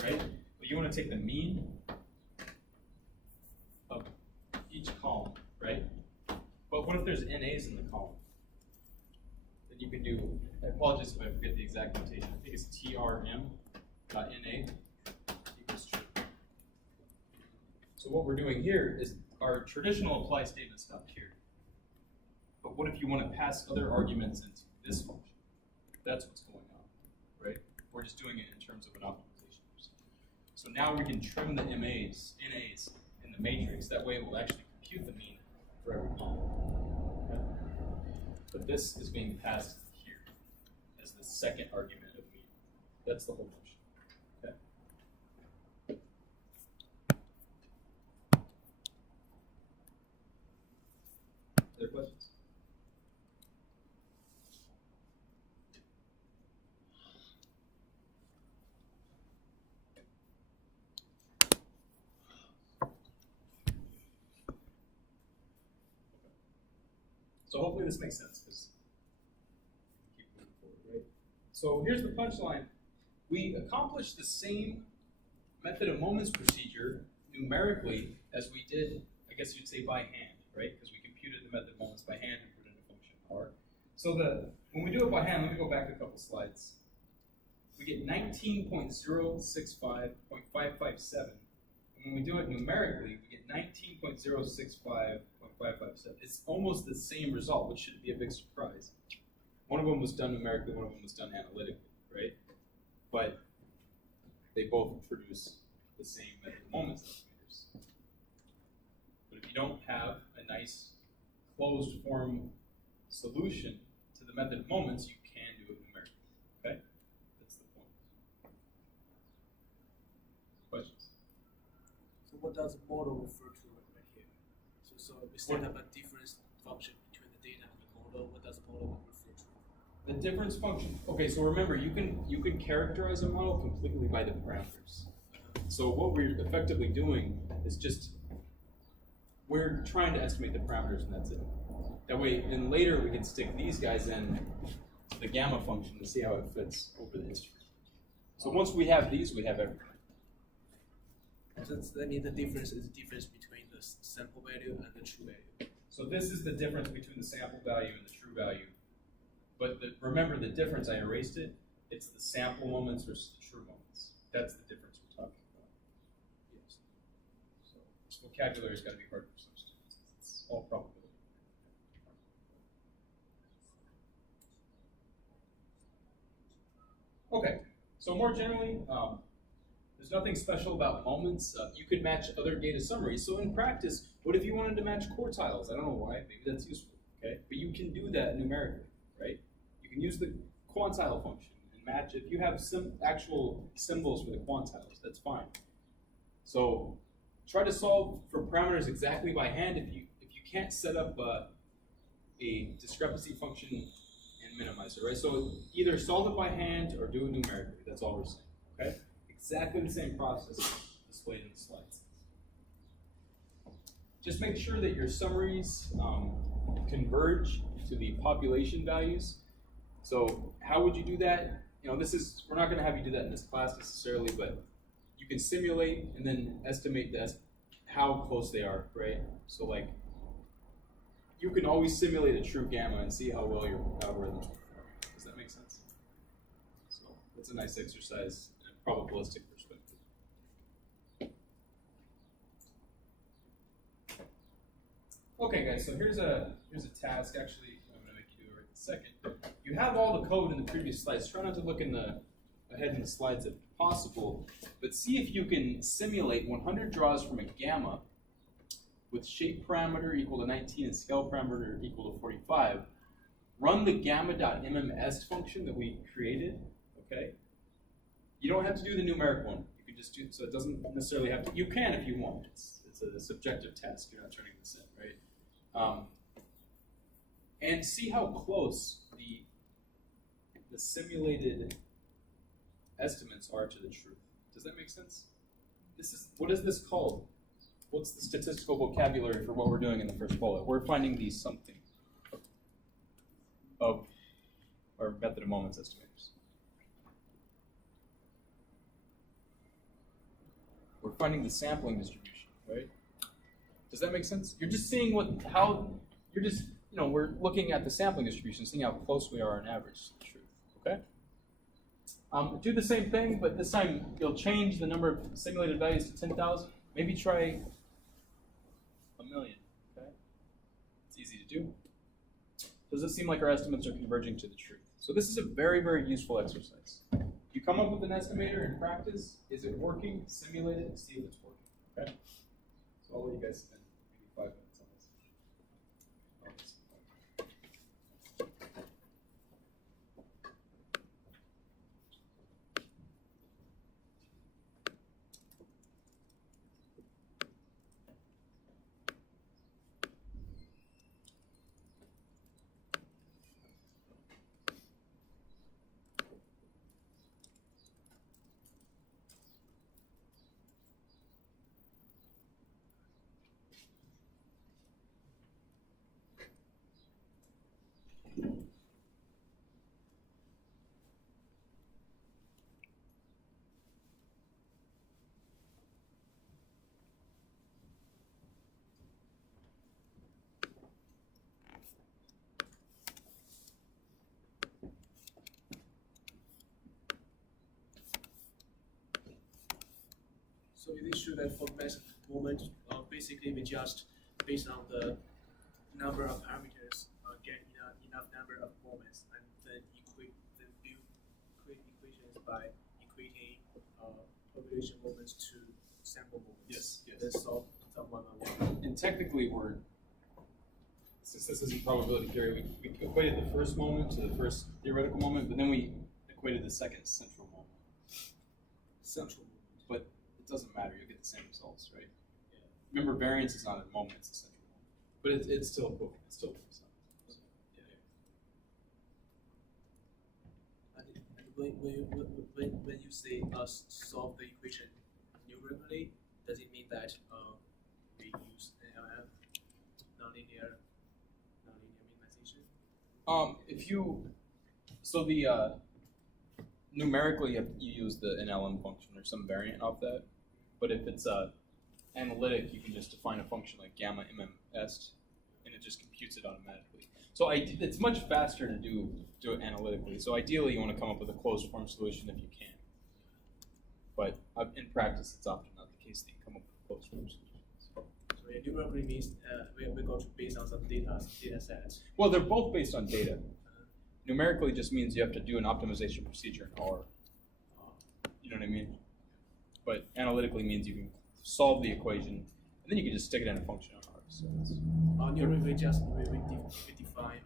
right? But you want to take the mean of each column, right? But what if there's NAs in the column? Then you can do, I apologize if I forget the exact notation. I think it's trm.na equals true. So what we're doing here is our traditional apply statement stopped here. But what if you want to pass other arguments into this function? That's what's going on, right? We're just doing it in terms of an optimization procedure. So now we can trim the NAs in the matrix. That way it will actually compute the mean for every column. Okay? But this is being passed here as the second argument of mean. That's the whole notion. Okay? So hopefully this makes sense, because keep moving forward, right? So here's the punchline. We accomplished the same method of moments procedure numerically as we did, I guess you'd say by hand, right? Because we computed the method of moments by hand and put in a function R. So when we do it by hand, let me go back a couple slides. We get 19.065.557. And when we do it numerically, we get 19.065.557. It's almost the same result, which shouldn't be a big surprise. One of them was done numerically, one of them was done analytically, right? But they both produce the same method of moments estimators. But if you don't have a nice closed form solution to the method of moments, you can do it numerically, okay? That's the point. Questions? So what does model refer to right here? So we set up a difference function between the data and the model. What does model refer to? The difference function. Okay, so remember, you can characterize a model completely by the parameters. So what we're effectively doing is just we're trying to estimate the parameters, and that's it. That way, then later we can stick these guys in to the gamma function to see how it fits over the history. So once we have these, we have everything. So that means the difference is the difference between the sample value and the true value. So this is the difference between the sample value and the true value. But remember the difference, I erased it. It's the sample moments versus the true moments. That's the difference we're talking about. Yes. So this vocabulary's got to be hard for some students. It's all probability. Okay, so more generally, there's nothing special about moments. You could match other data summaries. So in practice, what if you wanted to match quartiles? I don't know why, maybe that's useful, okay? But you can do that numerically, right? You can use the quantile function and match. If you have some actual symbols for the quantiles, that's fine. So try to solve for parameters exactly by hand. If you can't set up a discrepancy function and minimize it, right? So either solve it by hand or do it numerically. That's all we're saying, okay? Exactly the same process displayed in the slides. Just make sure that your summaries converge to the population values. So how would you do that? You know, we're not going to have you do that in this class necessarily, but you can simulate and then estimate how close they are, right? So like, you can always simulate a true gamma and see how well your algorithms perform. Does that make sense? So that's a nice exercise in a probabilistic perspective. Okay, guys. So here's a task. Actually, I'm going to make you do it right this second. You have all the code in the previous slides. Try not to look ahead in the slides if possible, but see if you can simulate 100 draws from a gamma with shape parameter equal to 19 and scale parameter equal to 45. Run the gamma.mmest function that we created, okay? You don't have to do the numeric one. You can just do, so it doesn't necessarily have to, you can if you want. It's a subjective test. You're not turning this in, right? And see how close the simulated estimates are to the truth. Does that make sense? What is this called? What's the statistical vocabulary for what we're doing in the first bullet? We're finding the something of our method of moments estimators. We're finding the sampling distribution, right? Does that make sense? You're just seeing we're looking at the sampling distribution, seeing how close we are on average to the truth, okay? Do the same thing, but this time you'll change the number of simulated values to 10,000. Maybe try 1,000,000, okay? It's easy to do. Does it seem like our estimates are converging to the truth? So this is a very, very useful exercise. You come up with an estimator in practice. Is it working? Simulate it and see if it's working, okay? So I'll let you guys spend maybe 5 minutes on this. So it is true that for mass moment, basically we just based on the number of parameters, get enough number of moments, and then create equations by equating population moments to sample moments. Yes, yes. Then solve one by one. And technically, since this isn't probability theory, we equated the first moment to the first theoretical moment, but then we equated the second central moment. Central moment. But it doesn't matter, you'll get the same results, right? Yeah. Remember, variance is not a moment, it's a central moment. But it's still equivalent, it's still equivalent. So, And when you say solve the equation numerically, does it mean that we use NLM, nonlinear minimization? So the numerically you use the NLM function or some variant of that, but if it's analytic, you can just define a function like gamma MMS, and it just computes it automatically. So it's much faster to do it analytically. So ideally, you want to come up with a closed form solution if you can. But in practice, it's often not the case that you come up with closed form solutions. So yeah, numerically means we're going to base on some data sets. Well, they're both based on data. Numerically just means you have to do an optimization procedure in R. You know what I mean? But analytically means you can solve the equation, and then you can just stick it in a function on R. So Numerically, we define,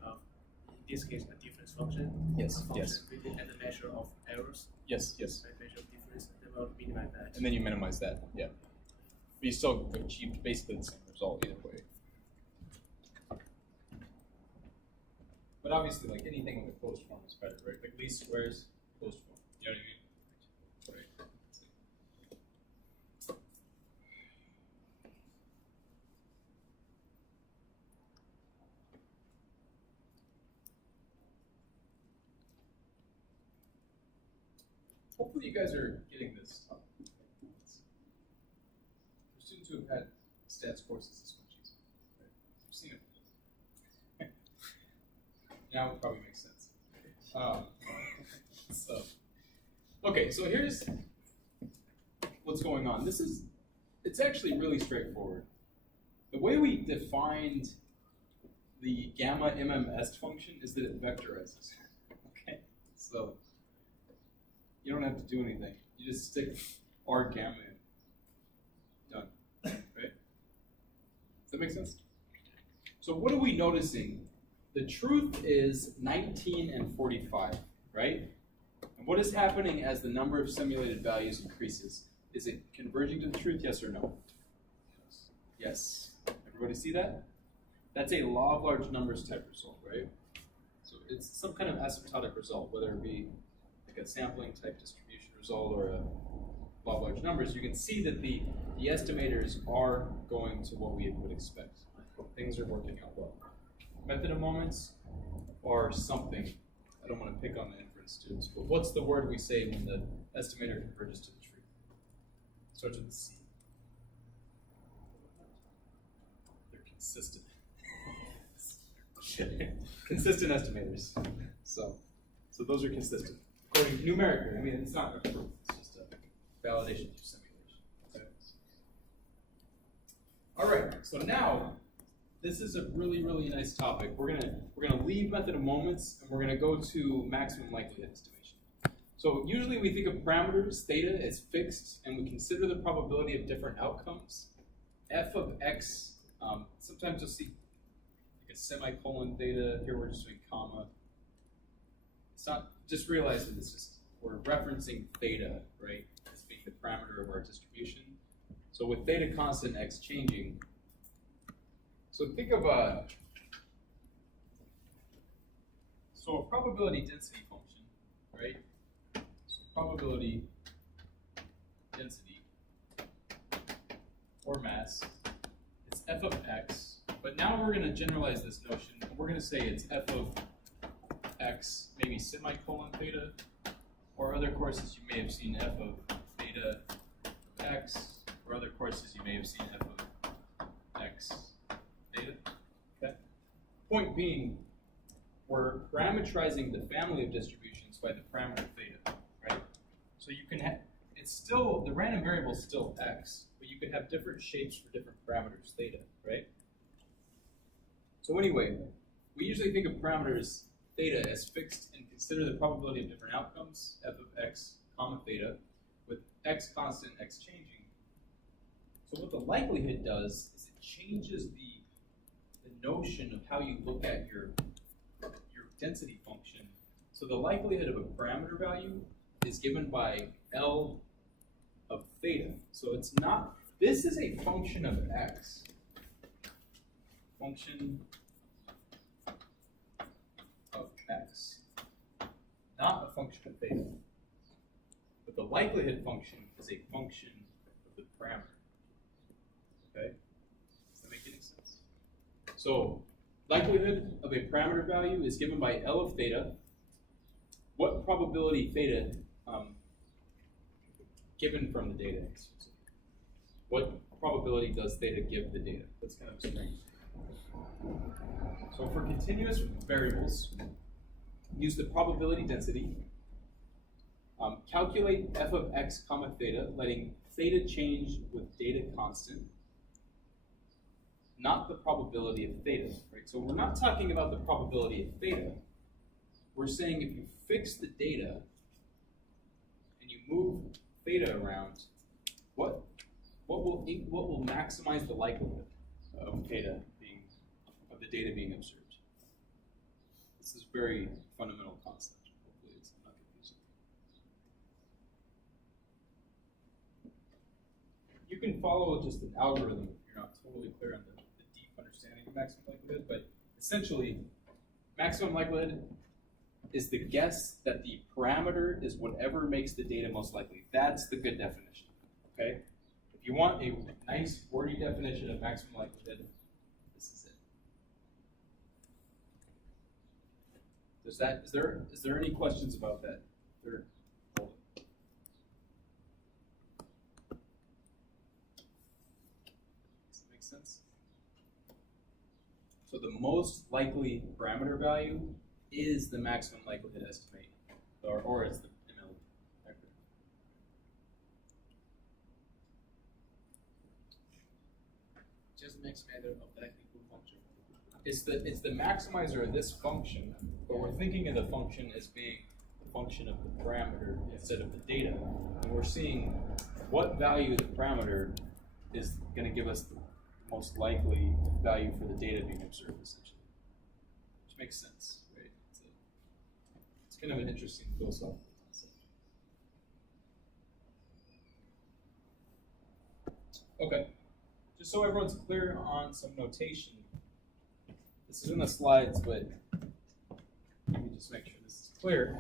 in this case, a difference function. Yes, A function yes. and the measure of errors. yes, yes. And measure of difference, and then we'll minimize that. And then you minimize that, yeah. But you still achieved basically the same result either way. But obviously, like anything with a closed form is better, right? Like least squares, closed form. You know what I mean? Right. Let's see. Hopefully, you guys are getting this. For students who have had stats courses, this much easier. Right? You've seen it. Now it probably makes sense. Okay, so here's what's going on. It's actually really straightforward. The way we defined the gamma MMS function is that it vectorizes. Okay, so you don't have to do anything. You just stick R gamma in. Done. Right? Does that make sense? So what are we noticing? The truth is 19 and 45, right? And what is happening as the number of simulated values increases? Is it converging to the truth, yes or no? Yes. Everybody see that? That's a law of large numbers type result, right? So it's some kind of asymptotic result, whether it be like a sampling type distribution result or a law of large numbers. You can see that the estimators are going to what we would expect. Things are working out well. Method of moments or something. I don't want to pick on the inference students, but what's the word we say when the estimator converges to the truth? It starts with a C. They're consistent. Consistent estimators. So those are consistent. According numerically, I mean it's not a proof, it's just a validation through simulation. Okay. All right, so now this is a really, really nice topic. We're gonna leave method of moments and we're gonna go to maximum likelihood estimation. So usually we think of parameters, theta, as fixed, and we consider the probability of different outcomes. F of x, sometimes you'll see like a semicolon theta. Here we're just doing comma. It's not, just realize that it's just, we're referencing theta, right, as being the parameter of our distribution. So with theta constant x changing, so think of a probability density function, right? So probability density or mass, it's f of x, but now we're going to generalize this notion. We're going to say it's f of x, maybe semicolon theta, or other courses you may have seen f of theta x, or other courses you may have seen f of x. Okay. Point being, we're parameterizing the family of distributions by the parameter theta, right? So you can it's still, the random variable is still x, but you could have different shapes for different parameters, theta, right? So anyway, we usually think of parameters theta as fixed and consider the probability of different outcomes, f of x comma theta, with x constant, x changing. So what the likelihood does is it changes the notion of how you look at your density function. So the likelihood of a parameter value is given by L of theta. So it's not, this is a function of x. Function of x. Not a function of theta. But the likelihood function is a function of the parameter. Okay? Does that make any sense? So likelihood of a parameter value is given by L of theta. What probability theta given from the data? What probability does theta give the data? That's kind of strange. So for continuous variables, use the probability density. Calculate f of x comma theta, letting theta change with data constant, not the probability of theta. Right? So we're not talking about the probability of theta. We're saying if you fix the data and you move theta around, what will maximize the likelihood of theta being, of the data being observed? This is a very fundamental concept. Hopefully it's not confusing. You can follow just an algorithm if you're not totally clear on the deep understanding of maximum likelihood, but essentially maximum likelihood is the guess that the parameter is whatever makes the data most likely. That's the good definition, okay? If you want a nice wordy definition of maximum likelihood, this is it. Is there any questions about that? Hold it. Does that make sense? So the most likely parameter value is the maximum likelihood estimate, or it's the ML vector. Just makes matter of the technical function. It's the maximizer of this function, but we're thinking of the function as being the function of the parameter instead of the data. And we're seeing what value of the parameter is going to give us the most likely value for the data being observed, essentially. Which makes sense, right? It's kind of an interesting philosophical concept. Okay, just so everyone's clear on some notation. This is in the slides, but let me just make sure this is clear.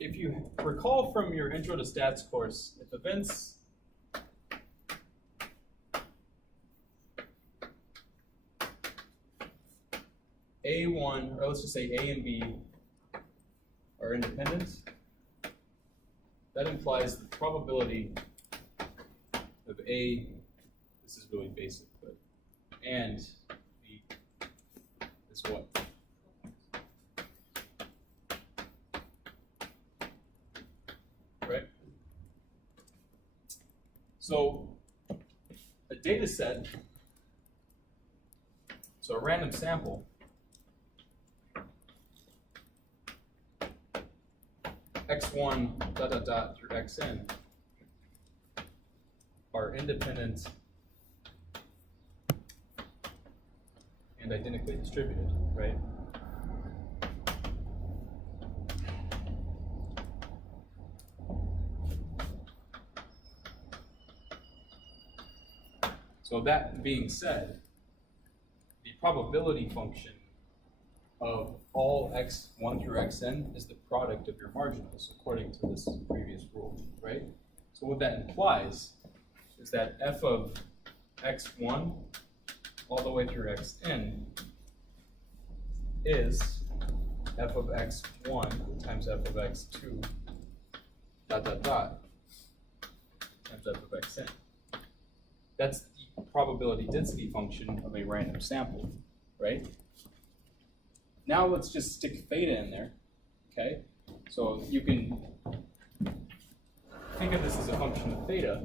If you recall from your Intro to Stats course, if events A1, or let's just say A and B are independent, that implies the probability of A, this is really basic, but, and B is what? Right? So a data set, so a random sample, x1 dot dot dot through xn are independent and identically distributed, right? So that being said, the probability function of all x1 through xn is the product of your marginals, according to this previous rule, right? So what that implies is that f of x1 all the way through xn is f of x1 times f of x2 dot dot dot times f of xn. That's the probability density function of a random sample, right? Now let's just stick theta in there, okay? So you can think of this as a function of theta,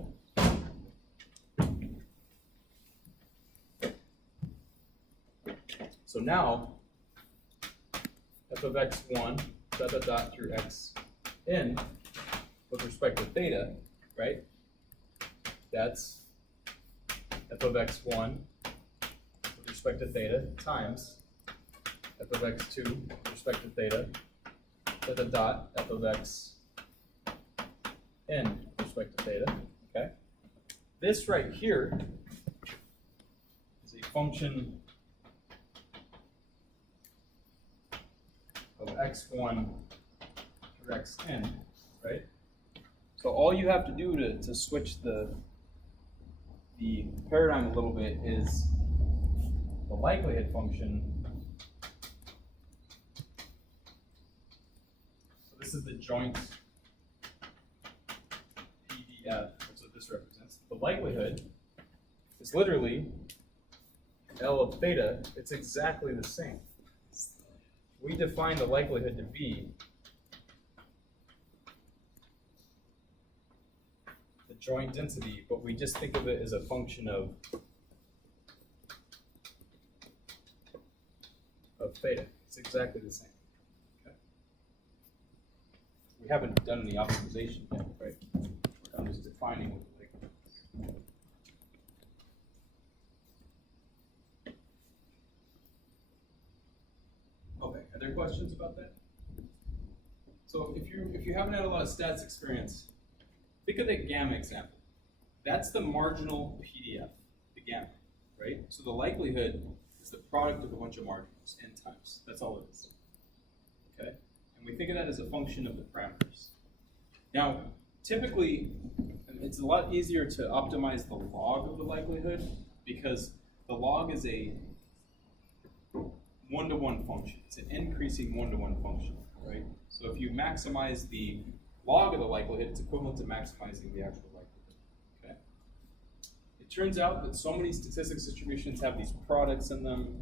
so now f of x1 dot dot dot through xn with respect to theta, right? That's f of x1 with respect to theta times f of x2 with respect to theta dot dot dot f of x n with respect to theta, okay? This right here is a function of x1 through xn, right? So all you have to do to switch the paradigm a little bit is the likelihood function. So this is the joint PDF, that's what this represents. The likelihood is literally L of theta, it's exactly the same. We define the likelihood to be the joint density, but we just think of it as a function of theta. It's exactly the same. Okay. We haven't done any optimization yet, right? I'm just defining what the likelihood is. Okay, are there questions about that? So if you haven't had a lot of stats experience, think of the gamma example. That's the marginal PDF, the gamma, right? So the likelihood is the product of a bunch of marginals, n times. That's all it is. Okay? And we think of that as a function of the parameters. Now, typically, it's a lot easier to optimize the log of the likelihood because the log is a one-to-one function. It's an increasing one-to-one function, right? So if you maximize the log of the likelihood, it's equivalent to maximizing the actual likelihood, okay? It turns out that so many statistics distributions have these products in them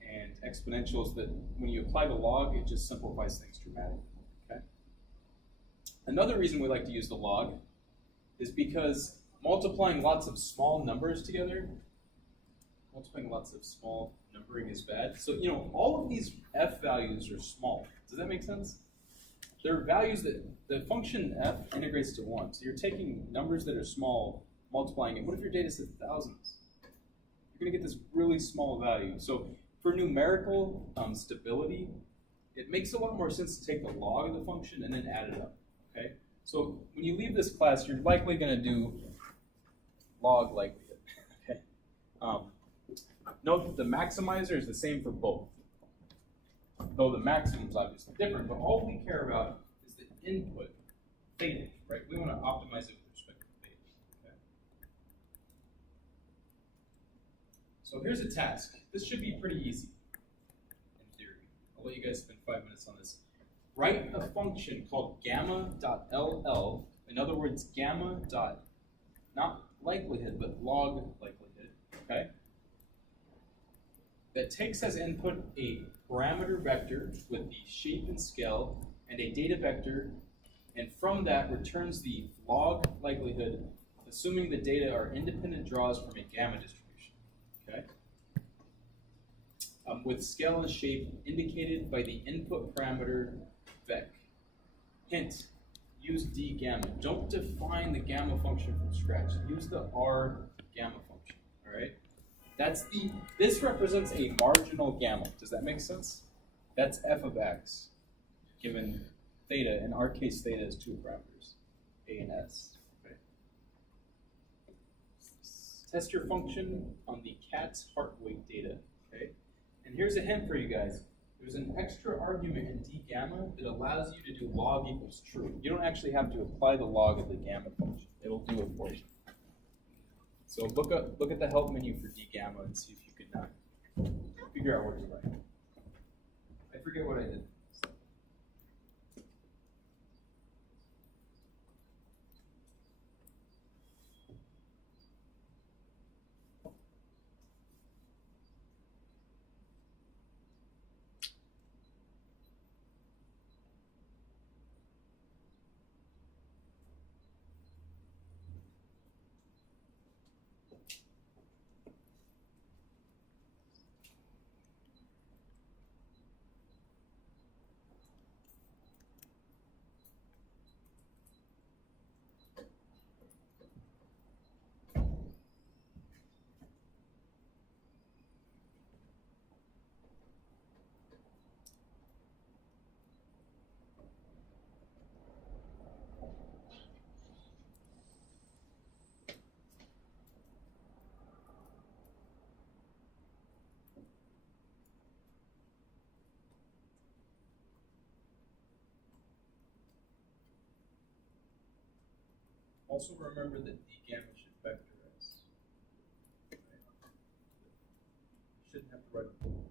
and exponentials that when you apply the log, it just simplifies things dramatically, okay? Another reason we like to use the log is because multiplying lots of small numbers together, multiplying lots of small numbering is bad. So, you know, all of these f values are small. Does that make sense? They're values that the function f integrates to 1. So you're taking numbers that are small, multiplying it. What if your data says thousands? You're going to get this really small value. So for numerical stability, it makes a lot more sense to take the log of the function and then add it up. Okay? So when you leave this class, you're likely going to do log likelihood. Okay? Note that the maximizer is the same for both. Though the maximum is obviously different, but all we care about is the input, theta, right? We want to optimize it with respect to theta. Okay? So here's a task. This should be pretty easy in theory. I'll let you guys spend 5 minutes on this. Write a function called gamma.ll. In other words, gamma dot, not likelihood, but log likelihood, okay? That takes as input a parameter vector with the shape and scale and a data vector, and from that returns the log likelihood, assuming the data are independent draws from a gamma distribution, okay? With scale and shape indicated by the input parameter vec. Hint, use d gamma. Don't define the gamma function from scratch. Use the r gamma function, all right? This represents a marginal gamma. Does that make sense? That's f of x, given theta. In our case, theta is 2 parameters, a and s. Okay. Test your function on the cat's heart weight data. Okay. And here's a hint for you guys. There's an extra argument in d gamma that allows you to do log equals true. You don't actually have to apply the log of the gamma function. It'll do it for you. So look at the help menu for d gamma and see if you can figure out what to write. I forget what I did. also remember that d gamma should vectorize. Right? You shouldn't have to write a whole.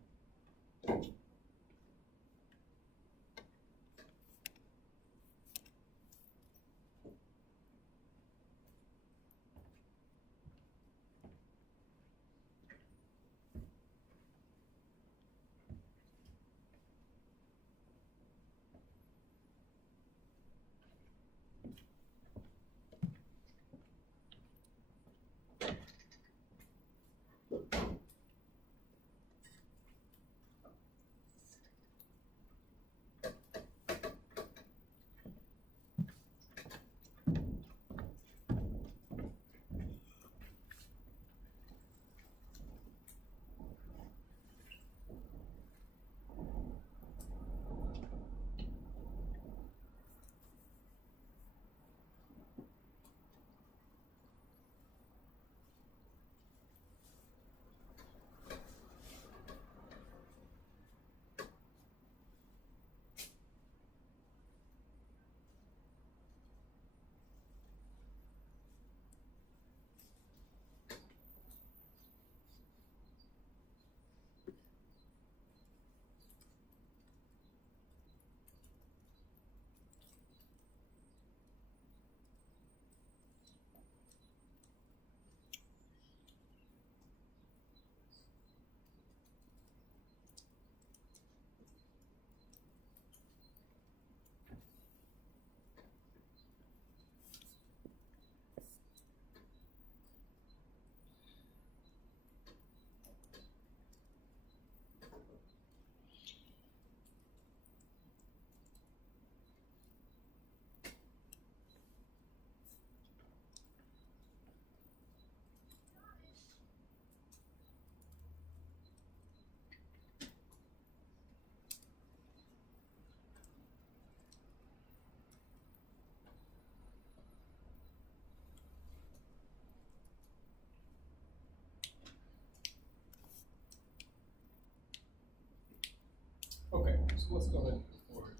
Okay, so let's go ahead and move forward.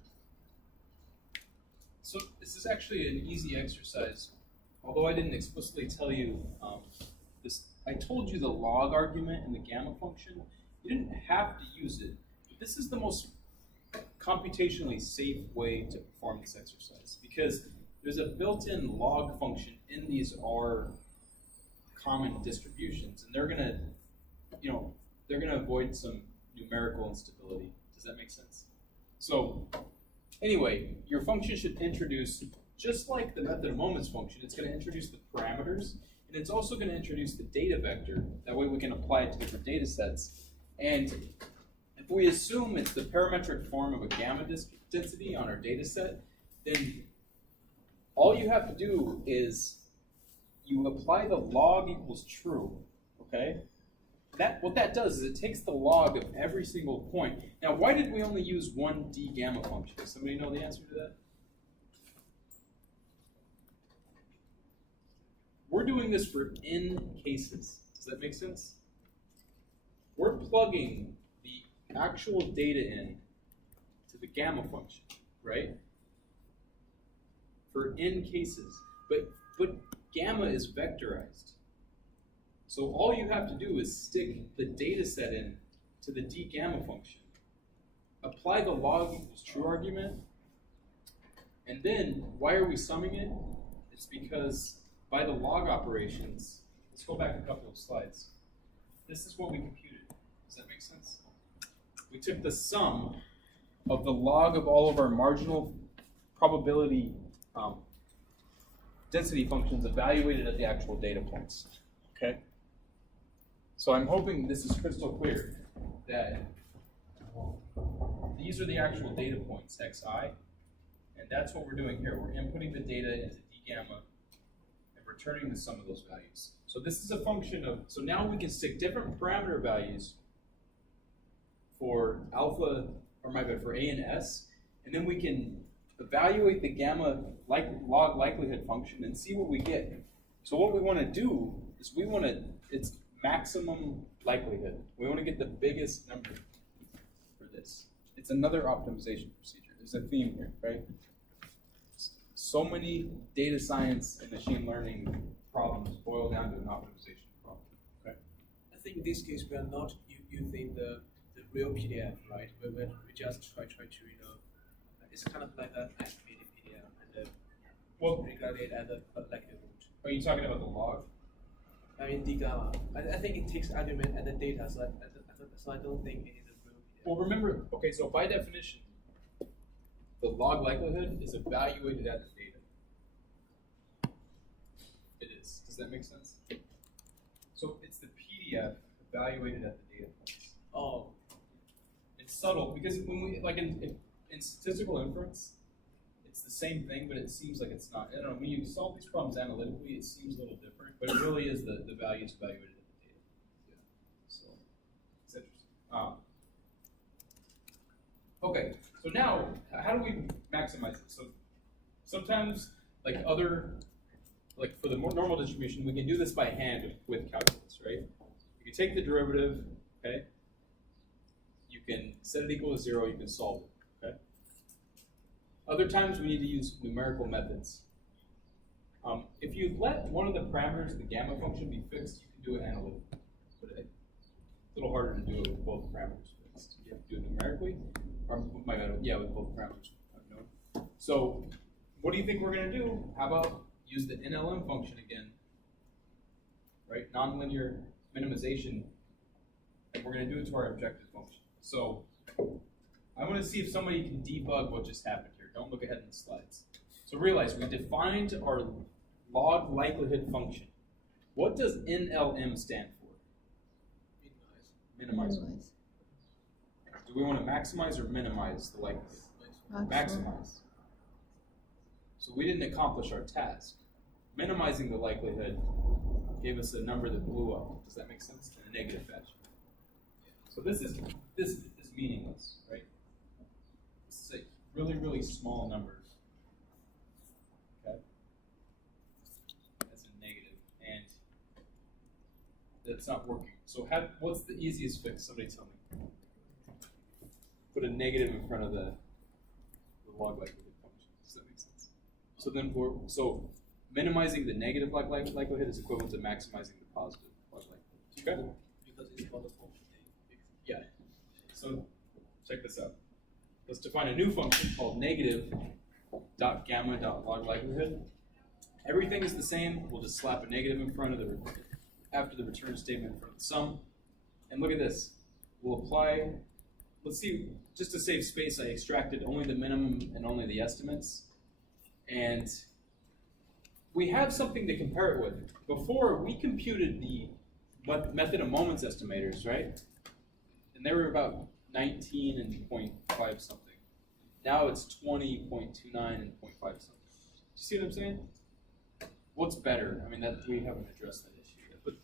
So this is actually an easy exercise. Although I didn't explicitly tell you this, I told you the log argument in the gamma function. You didn't have to use it, but this is the most computationally safe way to perform this exercise because there's a built-in log function in these R common distributions, and they're gonna, they're gonna avoid some numerical instability. Does that make sense? So anyway, your function should introduce, just like the method of moments function, it's going to introduce the parameters, and it's also going to introduce the data vector. That way we can apply it to different data sets. And if we assume it's the parametric form of a gamma density on our data set, then all you have to do is you apply the log equals true, okay? What that does is it takes the log of every single point. Now, why did we only use one d gamma function? Does somebody know the answer to that? We're doing this for n cases. Does that make sense? We're plugging the actual data in to the gamma function, right? For n cases. But gamma is vectorized. So all you have to do is stick the data set in to the d gamma function, apply the log equals true argument, and then why are we summing it? It's because by the log operations, let's go back a couple of slides. This is what we computed. Does that make sense? We took the sum of the log of all of our marginal probability density functions evaluated at the actual data points. Okay? So I'm hoping this is crystal clear that these are the actual data points, xi, and that's what we're doing here. We're inputting the data into d gamma and returning the sum of those values. So this is a function of, so now we can stick different parameter values for alpha, or my bad, for A and S, and then we can evaluate the gamma log likelihood function and see what we get. So what we want to do is it's maximum likelihood. We want to get the biggest number for this. It's another optimization procedure. There's a theme here, right? so many data science and machine learning problems boil down to an optimization problem. Okay. I think in this case we are not using the real PDF, right? We just try to it's kind of like an estimated PDF and regard it as a likelihood. Are you talking about the log? I mean the gamma. I think it takes argument and the data, so I don't think it is a real PDF. Well, remember, okay, so by definition, the log likelihood is evaluated at the data. It is. Does that make sense? So it's the PDF evaluated at the data points. Oh, It's subtle because when we like in statistical inference, it's the same thing, but it seems like it's not. I don't know. When you solve these problems analytically, it seems a little different, but it really is the values evaluated at the data. Yeah. So it's interesting. Okay, so now how do we maximize it? So sometimes, like for the more normal distribution, we can do this by hand with calculus, right? You can take the derivative, okay? You can set it equal to 0, you can solve it, okay? Other times we need to use numerical methods. If you let one of the parameters, the gamma function, be fixed, you can do it analytically. But it's a little harder to do it with both parameters fixed. You have to do it numerically, or with both parameters known. So what do you think we're going to do? How about use the NLM function again, right? Nonlinear minimization, and we're going to do it to our objective function. So I want to see if somebody can debug what just happened here. Don't look ahead in the slides. So realize we defined our log likelihood function. What does NLM stand for? Minimize. Do we want to maximize or minimize the likelihood? Maximize. So we didn't accomplish our task. Minimizing the likelihood gave us a number that blew up. Does that make sense? In a negative fashion. So this is meaningless, right? This is a really, really small number. Okay? That's a negative, and that's not working. So what's the easiest fix? Somebody tell me. Put a negative in front of the log likelihood function. Does that make sense? So then minimizing the negative log likelihood is equivalent to maximizing the positive log likelihood. Okay? because it's called a function. Yeah. So check this out. Let's define a new function called negative dot gamma dot log likelihood. Everything is the same. We'll just slap a negative in front of after the return statement in front of the sum. And look at this. We'll apply, let's see, just to save space, I extracted only the minimum and only the estimates. And we have something to compare it with. Before, we computed the method of moments estimators, right? And they were about 19 and 0.5 something. Now it's 20.29 and 0.5 something. Do you see what I'm saying? What's better? I mean, we haven't addressed that issue yet. But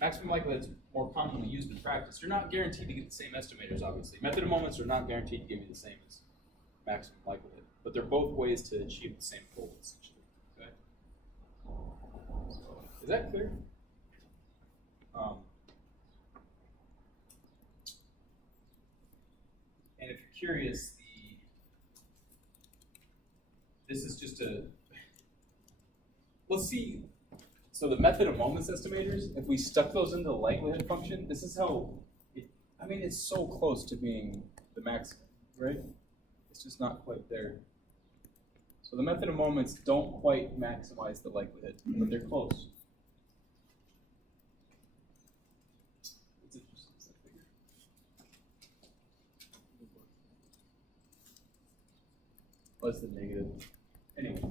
maximum likelihood is more commonly used in practice. You're not guaranteed to get the same estimators, obviously. Method of moments are not guaranteed to give you the same as maximum likelihood. But they're both ways to achieve the same goal, essentially. Okay? So, is that clear? And if you're curious, this is just let's see. So the method of moments estimators, if we stuck those into the likelihood function, this is how, it's so close to being the maximum, right? It's just not quite there. So the method of moments don't quite maximize the likelihood, but they're close. It's interesting, I figure. What's the negative? Anyway,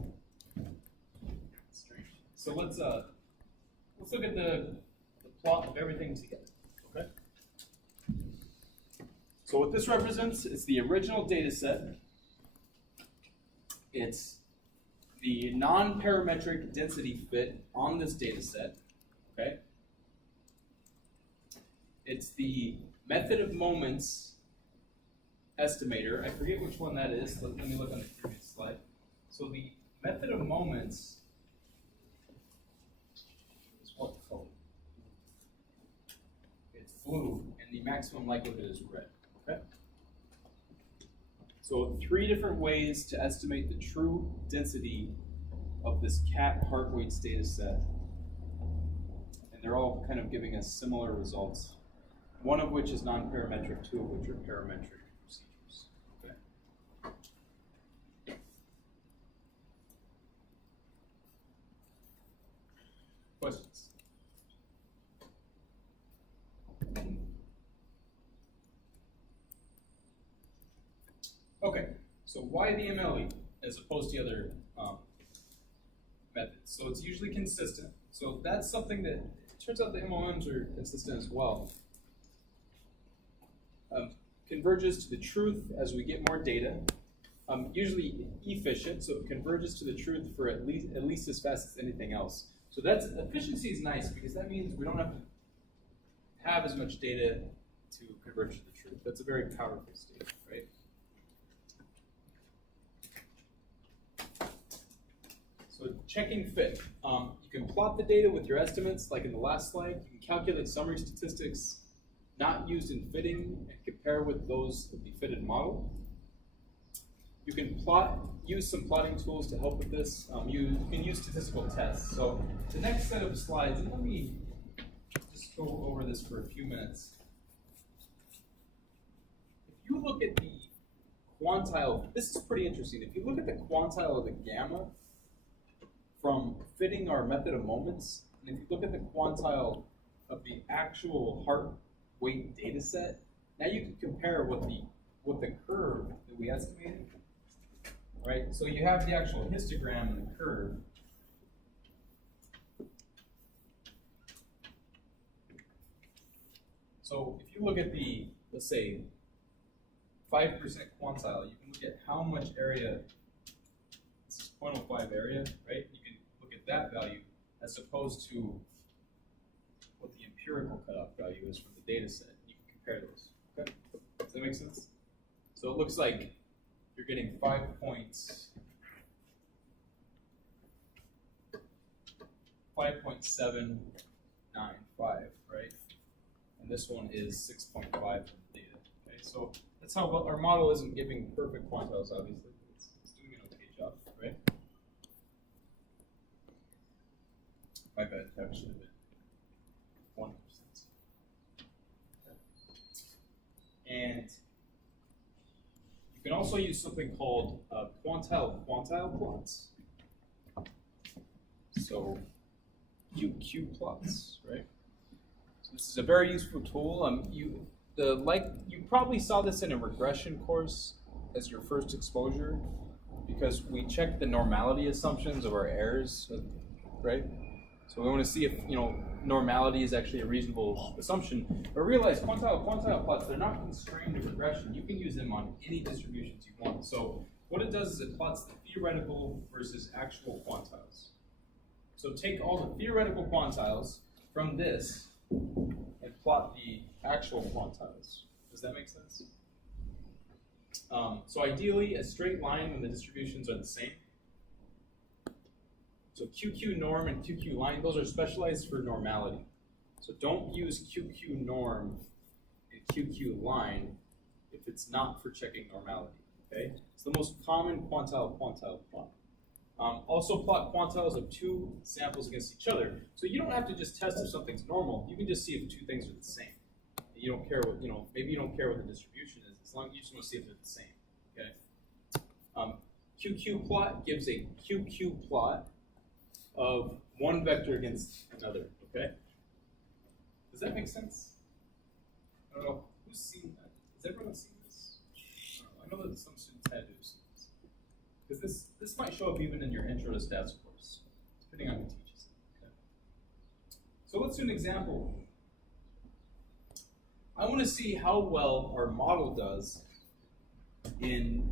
strange. So let's look at the plot of everything together. Okay. So what this represents is the original data set. It's the non-parametric density fit on this data set. Okay. It's the method of moments estimator. I forget which one that is. Let me look on the previous slide. So the method of moments is what color? It's blue, and the maximum likelihood is red. Okay. So 3 different ways to estimate the true density of this cat heart weights data set. And they're all kind of giving us similar results. One of which is non-parametric, 2 of which are parametric procedures. Okay. Questions? Okay, so why the MLE as opposed to the other methods? So it's usually consistent. So that's something that, it turns out the MLMs are consistent as well. Converges to the truth as we get more data. Usually efficient, so it converges to the truth for at least as fast as anything else. So that's, efficiency is nice because that means we don't have to have as much data to converge to the truth. That's a very powerful state, right? So checking fit. You can plot the data with your estimates, like in the last slide. You can calculate summary statistics not used in fitting and compare with those of the fitted model. You can use some plotting tools to help with this. You can use statistical tests. So the next set of slides, and let me just go over this for a few minutes. If you look at the quantile, this is pretty interesting. If you look at the quantile of the gamma from fitting our method of moments, and if you look at the quantile of the actual heart weight data set, now you can compare what the curve that we estimated, right? So you have the actual histogram and the curve. So if you look at the, let's say, 5% quantile, you can look at how much area, this is 0.05 area, right? You can look at that value as opposed to what the empirical cutoff value is from the data set. You can compare those, okay? Does that make sense? So it looks like you're getting 5.795, right? And this one is 6.5 from the data, okay? So that's how, well, our model isn't giving perfect quantiles, obviously. It's doing an okay job, right? My bad, actually, 1%. And you can also use something called quantile plots. So QQ plots, right? So this is a very useful tool. You probably saw this in a regression course as your first exposure, because we check the normality assumptions of our errors, right? So we want to see if normality is actually a reasonable assumption. But realize quantile plots, they're not constrained to regression. You can use them on any distributions you want. So what it does is it plots the theoretical versus actual quantiles. So take all the theoretical quantiles from this and plot the actual quantiles. Does that make sense? So ideally, a straight line when the distributions are the same. So QQ norm and QQ line, those are specialized for normality. So don't use QQ norm and QQ line if it's not for checking normality, okay? It's the most common quantile plot. Also plot quantiles of 2 samples against each other. So you don't have to just test if something's normal. You can just see if 2 things are the same. You don't care what, maybe you don't care what the distribution is, as long as you just want to see if they're the same, okay? QQ plot gives a QQ plot of one vector against another, okay? Does that make sense? I don't know, who's seen that? Has everyone seen this? I know that some students had to see this. Because this might show up even in your intro to stats course, depending on who teaches it, okay? So let's do an example. I want to see how well our model does in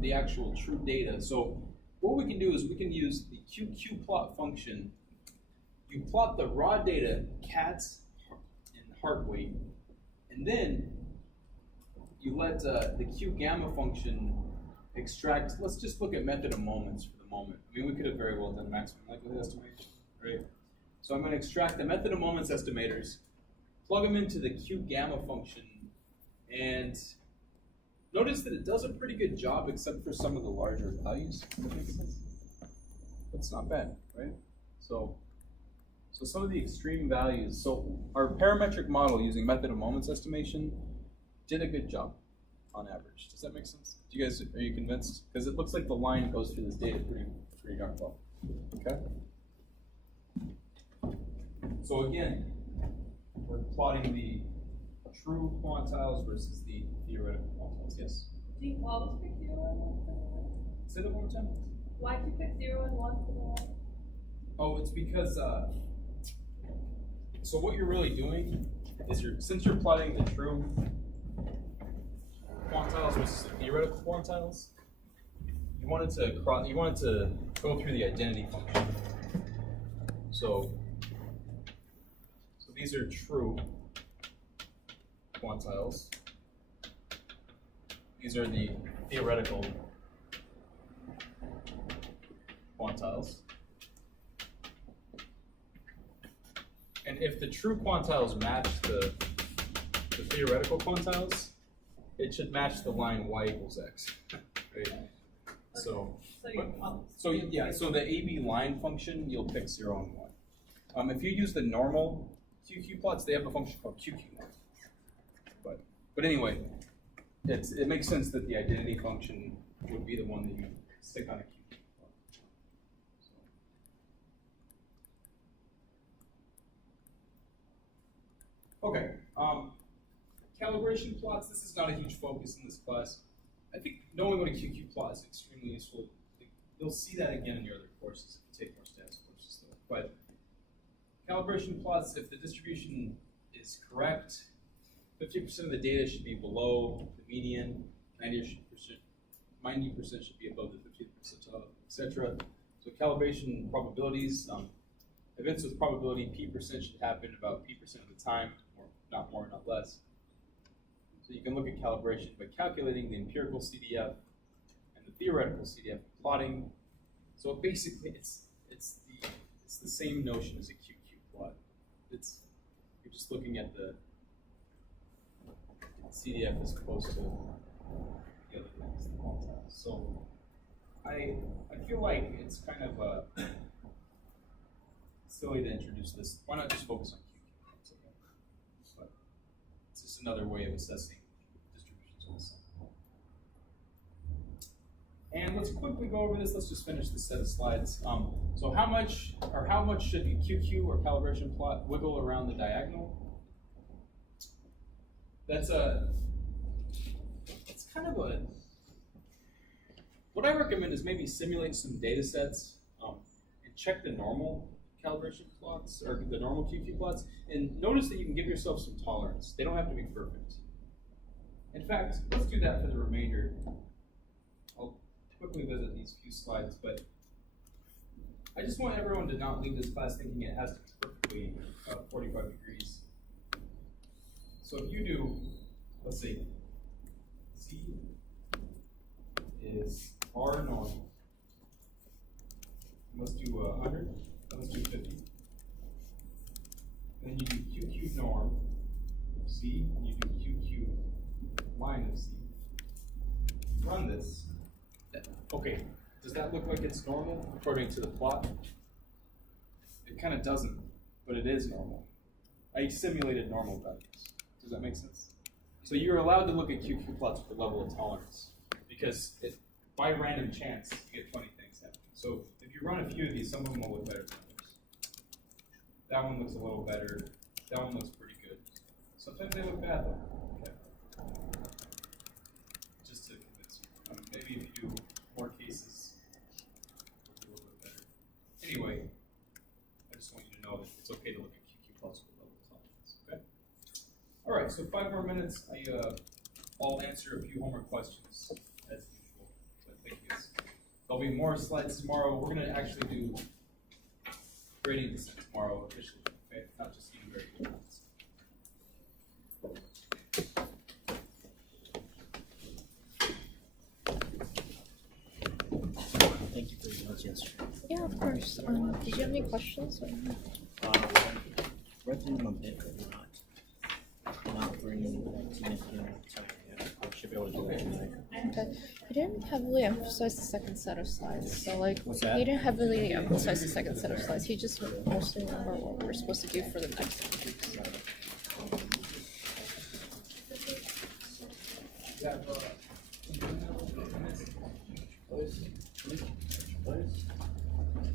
the actual true data. So what we can do is we can use the QQ plot function. You plot the raw data, cats and heart weight, and then you let the Q gamma function extract. Let's just look at method of moments for the moment. I mean, we could have very well done maximum likelihood estimation, right? So I'm going to extract the method of moments estimators, plug them into the Q gamma function, and notice that it does a pretty good job except for some of the larger values. Does that make sense? That's not bad, right? So some of the extreme values, so our parametric model using method of moments estimation did a good job on average. Does that make sense? Do you guys, are you convinced? Because it looks like the line goes through this data pretty darn well. Okay? So again, we're plotting the true quantiles versus the theoretical quantiles. Yes? Do you always pick 0 and 1 for the line? Say that one more time. Why'd you pick 0 and 1 for the line? Oh, it's because, so what you're really doing is since you're plotting the true quantiles versus the theoretical quantiles, you wanted to go through the identity function. So these are true quantiles. These are the theoretical quantiles. And if the true quantiles match the theoretical quantiles, it should match the line y equals x. Right? So the AB line function, you'll pick 0 and 1. If you use the normal QQ plots, they have a function called QQ1. But anyway, it makes sense that the identity function would be the one that you stick on a QQ plot. Okay, calibration plots, this is not a huge focus in this class. I think knowing what a QQ plot is extremely useful. You'll see that again in your other courses if you take more stats courses though. But calibration plots, if the distribution is correct, 50% of the data should be below the median, 90% should be above the 50th percentile, etc. So calibration probabilities, events with probability P% should happen about P% of the time, or not more, not less. So you can look at calibration by calculating the empirical CDF and the theoretical CDF plotting. So basically, it's the same notion as a QQ plot. You're just looking at the CDF as opposed to the other things, the quantiles. So I feel like it's kind of silly to introduce this. Why not just focus on QQ? But it's just another way of assessing distributions also. And let's quickly go over this. Let's just finish this set of slides. So how much should a QQ or calibration plot wiggle around the diagonal? It's kind of what I recommend is maybe simulate some data sets and check the normal calibration plots or the normal QQ plots, and notice that you can give yourself some tolerance. They don't have to be perfect. In fact, let's do that for the remainder. I'll quickly visit these few slides, but I just want everyone to not leave this class thinking it has to be perfectly 45 degrees. So if you do, let's see, Z is R normal. Let's do 100, let's do 50. And then you do QQ norm of C, and you do QQ line of C. Run this. Okay, does that look like it's normal according to the plot? It kind of doesn't, but it is normal. I simulated normal values. Does that make sense? So you're allowed to look at QQ plots with the level of tolerance because by random chance, you get funny things happening. So if you run a few of these, some of them will look better than others. That one looks a little better. That one looks pretty good. Sometimes they look bad though. Okay. Just to convince you. Maybe if you do more cases, it'll be a little bit better. Anyway, I just want you to know that it's okay to look at QQ plots with the level of tolerance. Okay? All right, so 5 more minutes. I'll answer a few homework questions as usual. But thank you guys. There'll be more slides tomorrow. We're going to actually do gradient descent tomorrow officially, okay? Not just even gradient descent. Thank you for your notes yesterday. Yeah, of course. Did you have any questions? Read through them a bit, but not bringing significant hardship be able to do that tonight. Okay. He didn't heavily emphasize the second set of slides. So like What's that? he didn't heavily emphasize the second set of slides. He just mostly remember what we're supposed to do for the next one.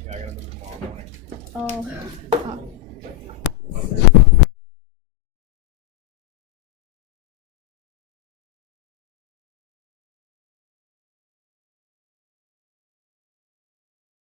Yeah, I gotta move tomorrow morning. Oh,